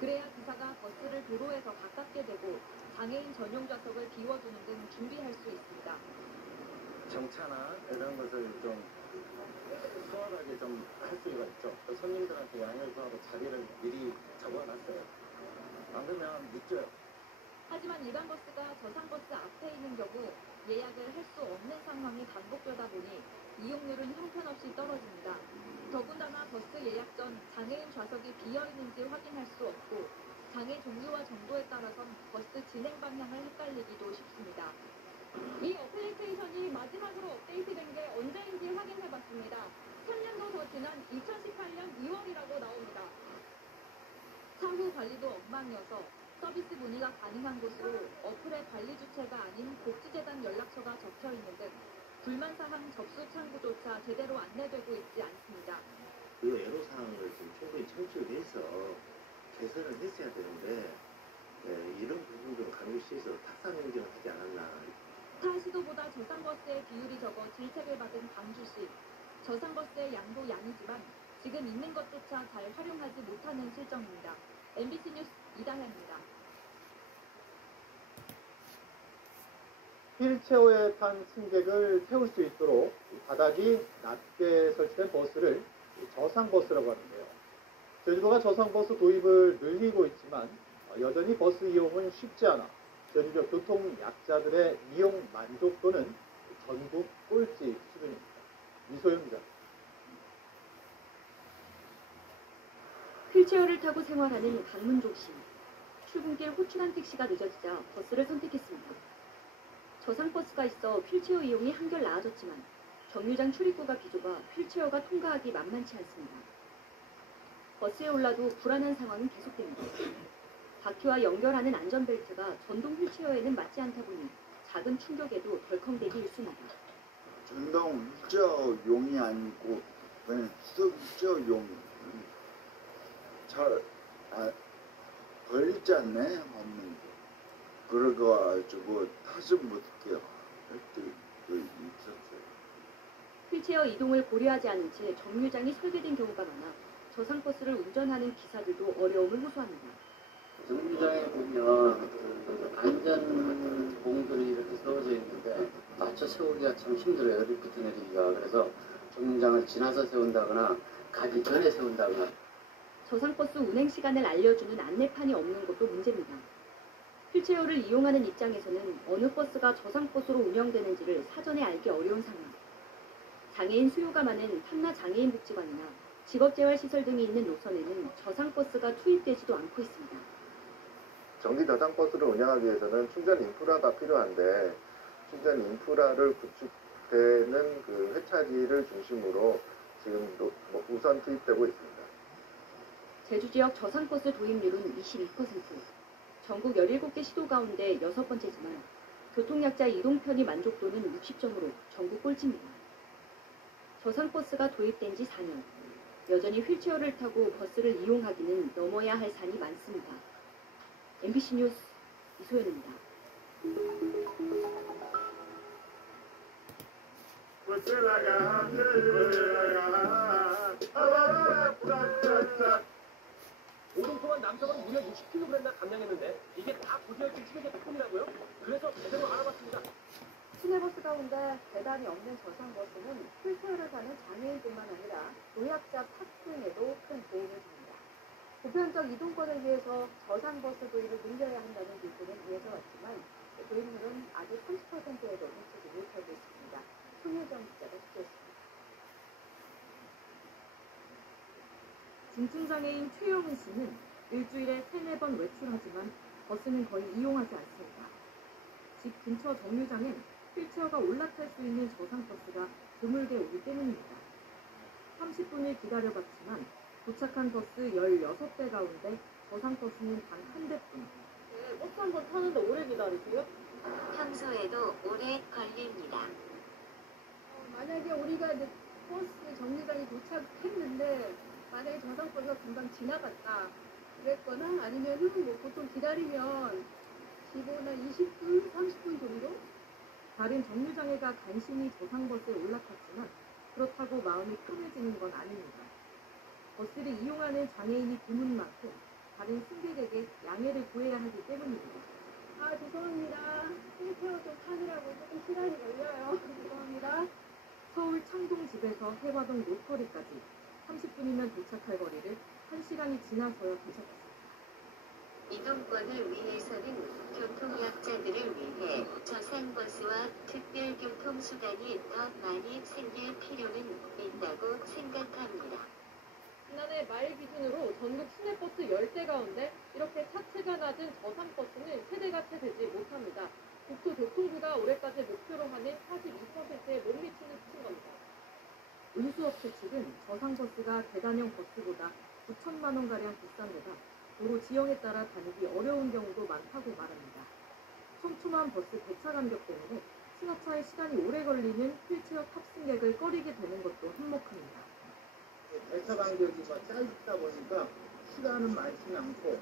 그래야 기사가 버스를 도로에서 가깝게 대고 장애인 전용 좌석을 비워두는 등 준비할 수 있습니다. 정차나 이런 것을 좀 수월하게 좀 할 수가 있죠. 또 손님들한테 양해를 구하고 자리를 미리 잡아놨어요. 안 그러면 늦죠. 하지만 일반 버스가 저상버스 앞에 있는 경우 예약을 할 수 없는 상황이 반복되다 보니 이용률은 형편없이 떨어집니다. 더군다나 버스 예약 전 장애인 좌석이 비어있는지 확인할 수 없고 장애 종류와 정도에 따라선 버스 진행 방향을 헷갈리기도 쉽습니다. 이 어플리케이션이 마지막으로 업데이트된 게 언제인지 확인해봤습니다. 3년도 더 지난 2018년 2월이라고 나옵니다. 사후 관리도 엉망이어서 서비스 문의가 가능한 곳으로 어플의 관리 주체가 아닌 복지재단 연락처가 적혀있는 등 불만사항 접수 창구조차 제대로 안내되고 있지 않습니다. 그 애로사항을 좀 충분히 청취해서 개선을 했어야 되는데 이런 부분 좀 강구시에서 탁상 행정을 하지 않았나. 타 시도보다 저상버스의 비율이 적어 질책을 받은 광주시. 저상버스의 양도 양이지만 지금 있는 것조차 잘 활용하지 못하는 실정입니다. MBC 뉴스 이다현입니다. 휠체어에 탄 승객을 태울 수 있도록 바닥이 낮게 설치된 버스를 저상버스라고 하는데요. 제주도가 저상버스 도입을 늘리고 있지만 여전히 버스 이용은 쉽지 않아 제주도 교통 약자들의 이용 만족도는 전국 꼴찌 수준입니다. 이소영 기자. 휠체어를 타고 생활하는 강문종 씨. 출근길 호출한 택시가 늦어지자 버스를 선택했습니다. 저상버스가 있어 휠체어 이용이 한결 나아졌지만 정류장 출입구가 비좁아 휠체어가 통과하기 만만치 않습니다. 버스에 올라도 불안한 상황은 계속됩니다. 바퀴와 연결하는 안전벨트가 전동 휠체어에는 맞지 않다 보니 작은 충격에도 덜컹대기 일쑤입니다. 전동 휠체어용이 아니고 그냥 수동 휠체어용. 잘 걸리지 않네 없는 게. 그래가지고 타지 못해요. 있었어요. 휠체어 이동을 고려하지 않은 채 정류장이 설계된 경우가 많아 저상버스를 운전하는 기사들도 어려움을 호소합니다. 정류장에 보면 안전봉들이 이렇게 세워져 있는데 맞춰 세우기가 참 힘들어요. 리프트 내리기가. 그래서 정류장을 지나서 세운다거나 가기 전에 세운다거나. 저상버스 운행 시간을 알려주는 안내판이 없는 것도 문제입니다. 휠체어를 이용하는 입장에서는 어느 버스가 저상버스로 운영되는지를 사전에 알기 어려운 상황. 장애인 수요가 많은 판나 장애인 복지관이나 직업재활시설 등이 있는 노선에는 저상버스가 투입되지도 않고 있습니다. 정기 저상버스를 운영하기 위해서는 충전 인프라가 필요한데 충전 인프라를 구축되는 그 회차지를 중심으로 지금 우선 투입되고 있습니다. 제주 지역 저상버스 도입률은 22%. 전국 17개 시도 가운데 6번째지만 교통약자 이동편의 만족도는 60점으로 전국 꼴찌입니다. 저상버스가 도입된 지 4년. 여전히 휠체어를 타고 버스를 이용하기는 넘어야 할 산이 많습니다. MBC 뉴스 이소연입니다. 오동 동안 남성은 무려 60kg나 감량했는데 이게 다 고지혈증 치료제 덕분이라고요? 그래서 제대로 알아봤습니다. 시내버스 가운데 계단이 없는 저상버스는 휠체어를 타는 장애인뿐만 아니라 노약자 탑승에도 큰 도움을 줍니다. 보편적 이동권을 위해서 저상버스 도입을 늘려야 한다는 기조는 이어져 왔지만 도입률은 아직 30%에도 미치지 못하고 있습니다. 손예정 기자가 취재했습니다. 중증장애인 최영은 씨는 일주일에 3-4번 외출하지만 버스는 거의 이용하지 않습니다. 집 근처 정류장엔 휠체어가 올라탈 수 있는 저상버스가 드물게 오기 때문입니다. 30분을 기다려봤지만 도착한 버스 16대 가운데 저상버스는 단 한 대뿐. 버스 한 번 타는데 오래 기다리세요? 평소에도 오래 걸립니다. 만약에 우리가 이제 버스 정류장에 도착했는데 만약에 저상버스가 금방 지나갔다 그랬거나 아니면은 뭐 보통 기다리면 기본 한 20분, 30분 정도? 다른 정류장에가 간신히 저상버스에 올라탔지만 그렇다고 마음이 편해지는 건 아닙니다. 버스를 이용하는 장애인이 드문 만큼 다른 승객에게 양해를 구해야 하기 때문입니다. 아 죄송합니다. 휠체어 좀 타느라고 조금 시간이 걸려요. 죄송합니다. 서울 창동집에서 해화동 로터리까지 30분이면 도착할 거리를 1시간이 지나서야 도착했습니다. 이동권을 위해서는 교통약자들을 위해 저상버스와 특별교통수단이 더 많이 생길 필요는 있다고 생각합니다. 지난해 말 기준으로 전국 시내버스 10대 가운데 이렇게 차체가 낮은 저상버스는 3대가 채 되지 못합니다. 국토교통부가 올해까지 목표로 하는 42%에 못 미치는 수준 겁니다. 운수업체 측은 저상버스가 계단형 버스보다 9천만 원가량 비싼 데다 도로 지형에 따라 다니기 어려운 경우도 많다고 말합니다. 촘촘한 버스 배차 간격 때문에 승하차에 시간이 오래 걸리는 휠체어 탑승객을 꺼리게 되는 것도 한몫합니다. 배차 간격이 짧다 보니까 시간은 많지는 않고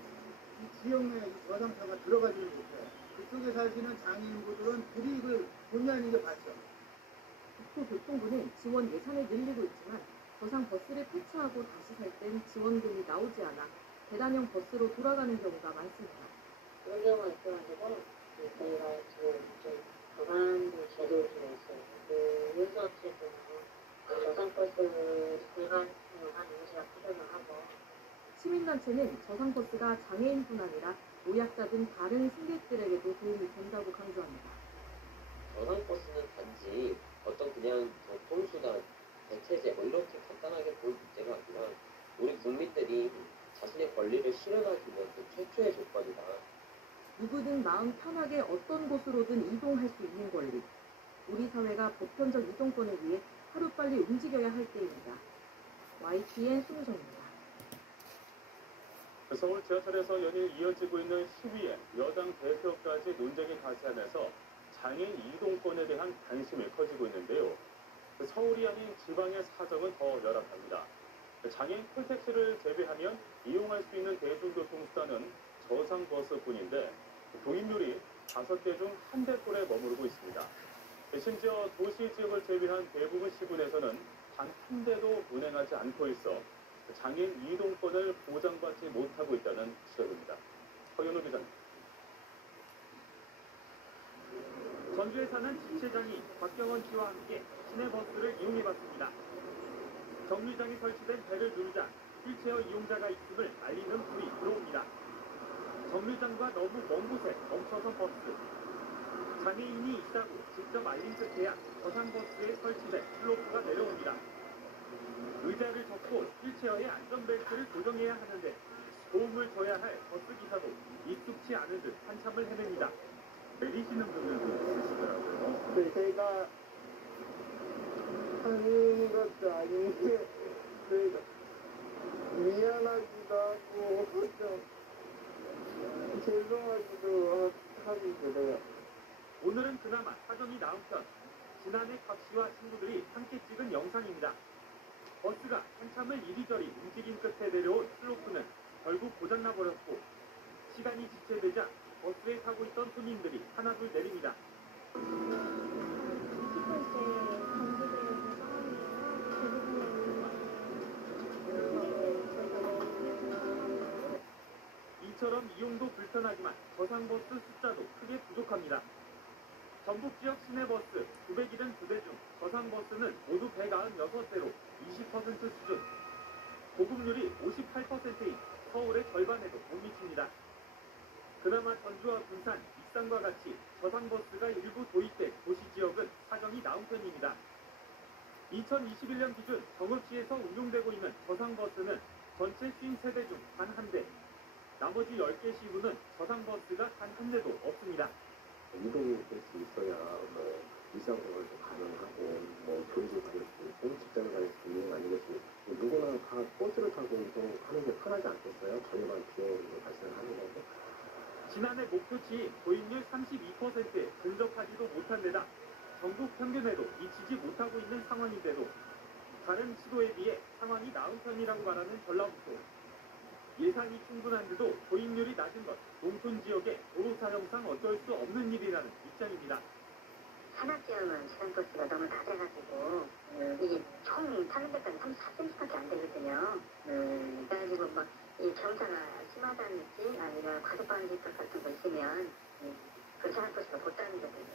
이 지역 내에 저상차가 들어가지 못해요. 그쪽에 사시는 장애인분들은 불이익을 본의 아니게 받죠. 국토교통부는 지원 예산을 늘리고 있지만 저상버스를 폐차하고 다시 살 땐 지원금이 나오지 않아 계단형 버스로 돌아가는 경우가 많습니다. 그런 경우가 있어가지고 저희가 지금 좀 법안 제도를 좀 했어요. 그 운수업체에서 저상버스 불가능한 인지가 필요로 하고 시민단체는 저상버스가 장애인뿐 아니라 노약자 등 다른 승객들에게도 도움이 된다고 강조합니다. 저상버스는 단지 어떤 그냥 교통수단, 대체제 뭐 이렇게 간단하게 보일 문제가 아니라 우리 국민들이 자신의 권리를 실현하기 위한 그 최초의 조건이다. 누구든 마음 편하게 어떤 곳으로든 이동할 수 있는 권리. 우리 사회가 보편적 이동권을 위해 하루빨리 움직여야 할 때입니다. YTN 손우정입니다. 서울 지하철에서 연일 이어지고 있는 시위에 여당 대표까지 논쟁이 가세하면서 장애인 이동권에 대한 관심이 커지고 있는데요. 서울이 아닌 지방의 사정은 더 열악합니다. 장애인 콜택시를 제외하면 이용할 수 있는 대중교통수단은 저상버스뿐인데 도입률이 5대 중 1대꼴에 머무르고 있습니다. 심지어 도시 지역을 제외한 대부분 시군에서는 단 한 대도 운행하지 않고 있어 장애인 이동권을 보장받지 못하고 있다는 지적입니다. 허연우 기자입니다. 전주에 사는 지체장이 박경원 씨와 함께 시내버스를 이용해봤습니다. 정류장에 설치된 배를 누르자 휠체어 이용자가 있음을 알리는 불이 들어옵니다. 정류장과 너무 먼 곳에 멈춰선 버스. 장애인이 있다고 직접 알린 끝에야 저상버스에 설치된 슬로프가 내려옵니다. 의자를 접고 휠체어에 안전벨트를 고정해야 하는데 도움을 줘야 할 버스기사도 익숙치 않은 듯 한참을 헤맵니다. 내리시는 분들도 있으시더라고요. 네, 제가 하는 것도 아닌데 저희가 미안하기도 하고 좀 죄송하기도 하고 그래요. 오늘은 그나마 사정이 나은 편. 지난해 박 씨와 친구들이 함께 찍은 영상입니다. 버스가 한참을 이리저리 움직인 끝에 내려온 슬로프는 결국 고장나 버렸고 시간이 지체되자 버스에 타고 있던 손님들이 하나둘 내립니다. 이처럼 이용도 불편하지만 저상버스 숫자도 크게 부족합니다. 전북 지역 시내버스 972대 중 저상버스는 모두 196대로 20% 수준. 보급률이 58%인 서울의 절반에도 못 미칩니다. 그나마 전주와 부산, 익산과 같이 저상버스가 일부 도입된 도시 지역은 사정이 나은 편입니다. 2021년 기준 정읍시에서 운용되고 있는 저상버스는 전체 53대 중 단 한 대. 나머지 10개 시군은 저상버스가 단 한 대도 없습니다. 이동이 될 수 있어야 뭐 일상생활도 가능하고 뭐 교육을 다닐 수 있고 직장을 다닐 수 있는 거 아니겠습니까? 누구나 다 버스를 타고 이동하는 게 편하지 않겠어요? 저렴한 비용도 발생하는 거고. 지난해 목표치 도입률 32%에 근접하지도 못한 데다 전국 평균에도 미치지 못하고 있는 상황인데도 다른 시도에 비해 상황이 나은 편이라고 말하는 전라북도. 예산이 충분한데도 도입률이 낮은 것, 농촌 지역의 도로 사용상 어쩔 수 없는 일이라는 입장입니다. 산악지역은 시간버스가 너무 낮아가지고 이게 총 타는 데까지 34cm밖에 안 되거든요. 그래가지고 막 이 경사가 심하다든지 아니면 과속방지 같은 거 있으면 그 시간버스가 못 타는 거거든요.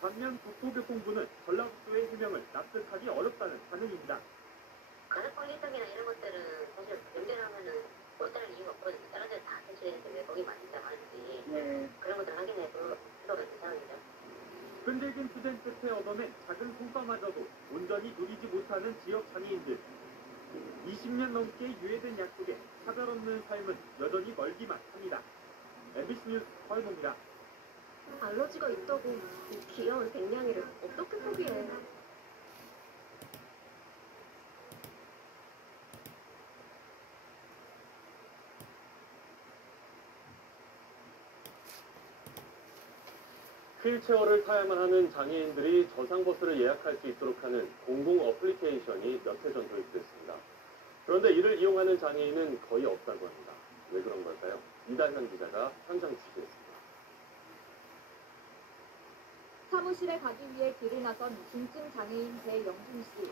반면 국토교통부는 전라북도의 해명을 납득하기 어렵다는 반응입니다. 과속방지턱이나 이런 것들은 사실 연결하면은 못 따를 이유가 없거든요. 다른 데는 다 설치되는데 왜 거기만 있다고 하는지 그런 것들 확인해도 필요가 있는 상황이죠. 끈질긴 투쟁 끝에 얻어낸 작은 성과마저도 온전히 누리지 못하는 지역 장애인들. 20년 넘게 유예된 약속에 사별없는 삶은 여전히 멀기만 합니다. MBC 뉴스 허인호입니다. 알러지가 있다고 귀여운 백냥이를 어떻게 포기해. 휠체어를 타야만 하는 장애인들이 저상버스를 예약할 수 있도록 하는 공공 어플리케이션이 몇 해 전 도입됐습니다. 그런데 이를 이용하는 장애인은 거의 없다고 합니다. 왜 그런 걸까요? 이달현 기자가 현장 취재했습니다. 사무실에 가기 위해 길을 나선 중증 장애인 배영준 씨.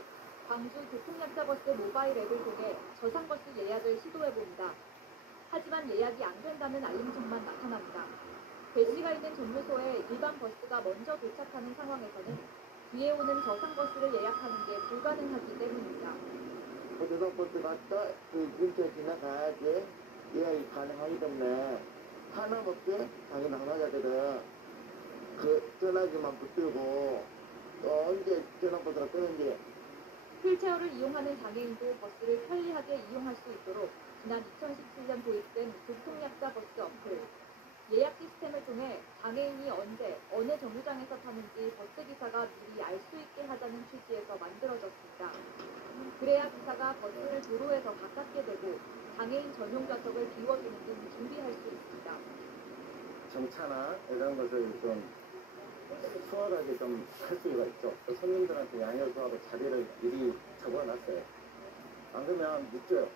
광주 교통약자버스 모바일 앱을 통해 저상버스 예약을 시도해봅니다. 하지만 예약이 안 된다는 알림창만 나타납니다. 배 씨가 있는 정류소에 일반 버스가 먼저 도착하는 상황에서는 뒤에 오는 저상버스를 예약하는 게 불가능하기 때문입니다. 저상버스 갔다 그 근처에 지나가야지 예약이 가능하기 때문에 하나밖에 당연히 안 하자거든. 그 전화기만 붙들고 또 언제 저상버스가 뜨는지. 휠체어를 이용하는 장애인도 버스를 편리하게 이용할 수 있도록 지난 2017년 도입된 교통약자버스 어플. 예약 시스템을 통해 장애인이 언제, 어느 정류장에서 타는지 버스기사가 미리 알 수 있게 하자는 취지에서 만들어졌습니다. 그래야 기사가 버스를 도로에서 가깝게 되고 장애인 전용 좌석을 비워주는 등 준비할 수 있습니다. 정차나 이런 것을 좀 수월하게 좀 할 수가 있죠. 손님들한테 양해를 구하고 자리를 미리 적어놨어요. 안 그러면 늦죠.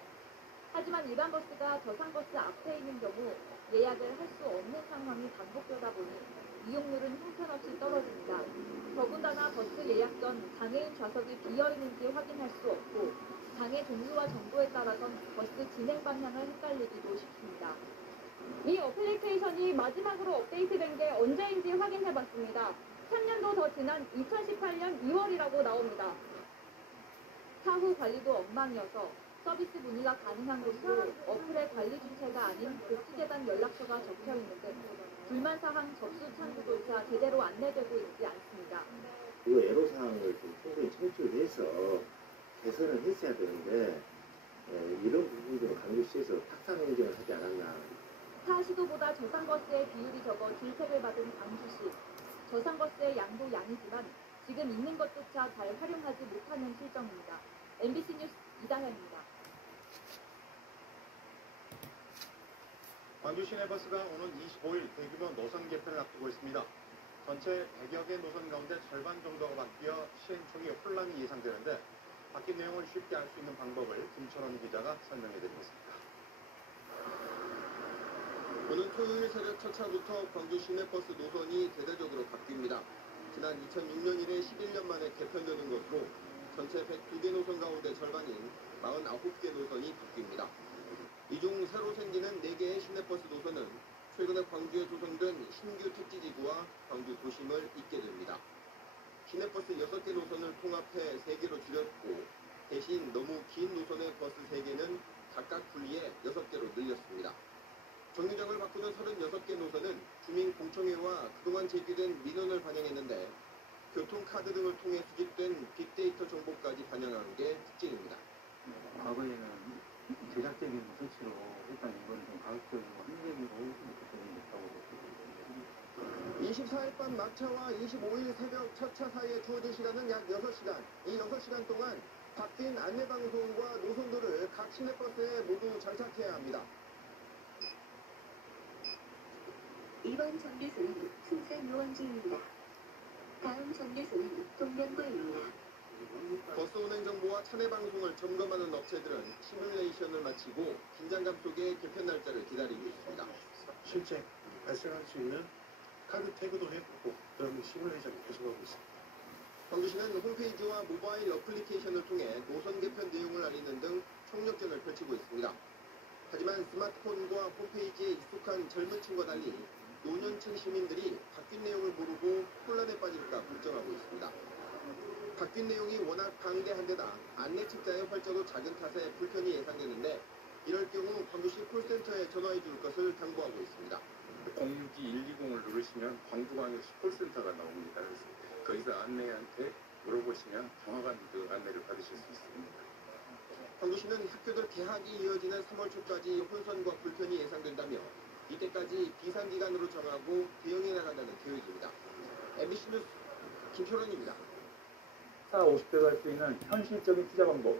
하지만 일반 버스가 저상버스 앞에 있는 경우 예약을 할 수 없는 상황이 반복되다 보니 이용률은 형편없이 떨어집니다. 더군다나 버스 예약 전 장애인 좌석이 비어있는지 확인할 수 없고 장애 종류와 정도에 따라선 버스 진행 방향을 헷갈리기도 쉽습니다. 이 어플리케이션이 마지막으로 업데이트된 게 언제인지 확인해봤습니다. 3년도 더 지난 2018년 2월이라고 나옵니다. 사후 관리도 엉망이어서 서비스 문의가 가능한 곳으로 어플의 관리 주체가 아닌 복지재단 연락처가 적혀있는 등 불만사항 접수 창구조차 제대로 안내되고 있지 않습니다. 이 애로사항을 좀 충분히 청취해서 개선을 했어야 되는데 이런 부분들을 강조시해서 탁상 행정을 하지 않았나. 타 시도보다 저상버스의 비율이 적어 질책을 받은 광주시. 저상버스의 양도 양이지만 지금 있는 것조차 잘 활용하지 못하는 실정입니다. MBC 뉴스 이다현입니다. 광주 시내버스가 오는 25일 대규모 노선 개편을 앞두고 있습니다. 전체 100여 개 노선 가운데 절반 정도가 바뀌어 시행 초기 혼란이 예상되는데 바뀐 내용을 쉽게 알 수 있는 방법을 김철원 기자가 설명해드리겠습니다. 오는 토요일 새벽 첫 차부터 광주 시내버스 노선이 대대적으로 바뀝니다. 지난 2006년 이래 11년 만에 개편되는 것으로 전체 102개 노선 가운데 절반인 49개 노선이 바뀝니다. 이 중 새로 생기는 4개의 시내버스 노선은 최근에 광주에 조성된 신규 택지지구와 광주 도심을 잇게 됩니다. 시내버스 6개 노선을 통합해 3개로 줄였고 대신 너무 긴 노선의 버스 3개는 각각 분리해 6개로 늘렸습니다. 정류장을 바꾸는 36개 노선은 주민공청회와 그동안 제기된 민원을 반영했는데 교통카드 등을 통해 수집된 빅데이터 정보까지 반영한 게 특징입니다. 과거에는 제작적인 조치로 일단 이건 좀 가급적이고 합리적이고 이렇게 되는 게 24일 밤 막차와 25일 새벽 첫 차 사이에 주어진 시간은 약 6시간. 이 6시간 동안 바뀐 안내방송과 노선도를 각 시내버스에 모두 장착해야 합니다. 이번 정류소는 순천 노원지입니다. 다음 정류소는 동명구입니다. 버스 운행 정보와 차내 방송을 점검하는 업체들은 시뮬레이션을 마치고 긴장감 속에 개편 날짜를 기다리고 있습니다. 실제 발생할 수 있는 카드 태그도 해보고 그런 시뮬레이션을 계속하고 있습니다. 광주시는 홈페이지와 모바일 어플리케이션을 통해 노선 개편 내용을 알리는 등 총력전을 펼치고 있습니다. 하지만 스마트폰과 홈페이지에 익숙한 젊은 층과 달리 노년층 시민들이 바뀐 내용을 모르고 혼란에 빠질까 걱정하고 있습니다. 바뀐 내용이 워낙 방대한데다 안내 책자의 활자도 작은 탓에 불편이 예상되는데 이럴 경우 광주시 콜센터에 전화해 줄 것을 당부하고 있습니다. 062-120을 누르시면 광주광역시 콜센터가 나옵니다. 그래서 거기서 안내한테 물어보시면 정확한 그 안내를 받으실 수 있습니다. 광주시는 학교들 개학이 이어지는 3월 초까지 혼선과 불편이 예상된다며 이때까지 비상기간으로 정하고 대응해 나간다는 계획입니다. MBC 뉴스 김철원입니다. 40, 50대가 할 수 있는 현실적인 투자 방법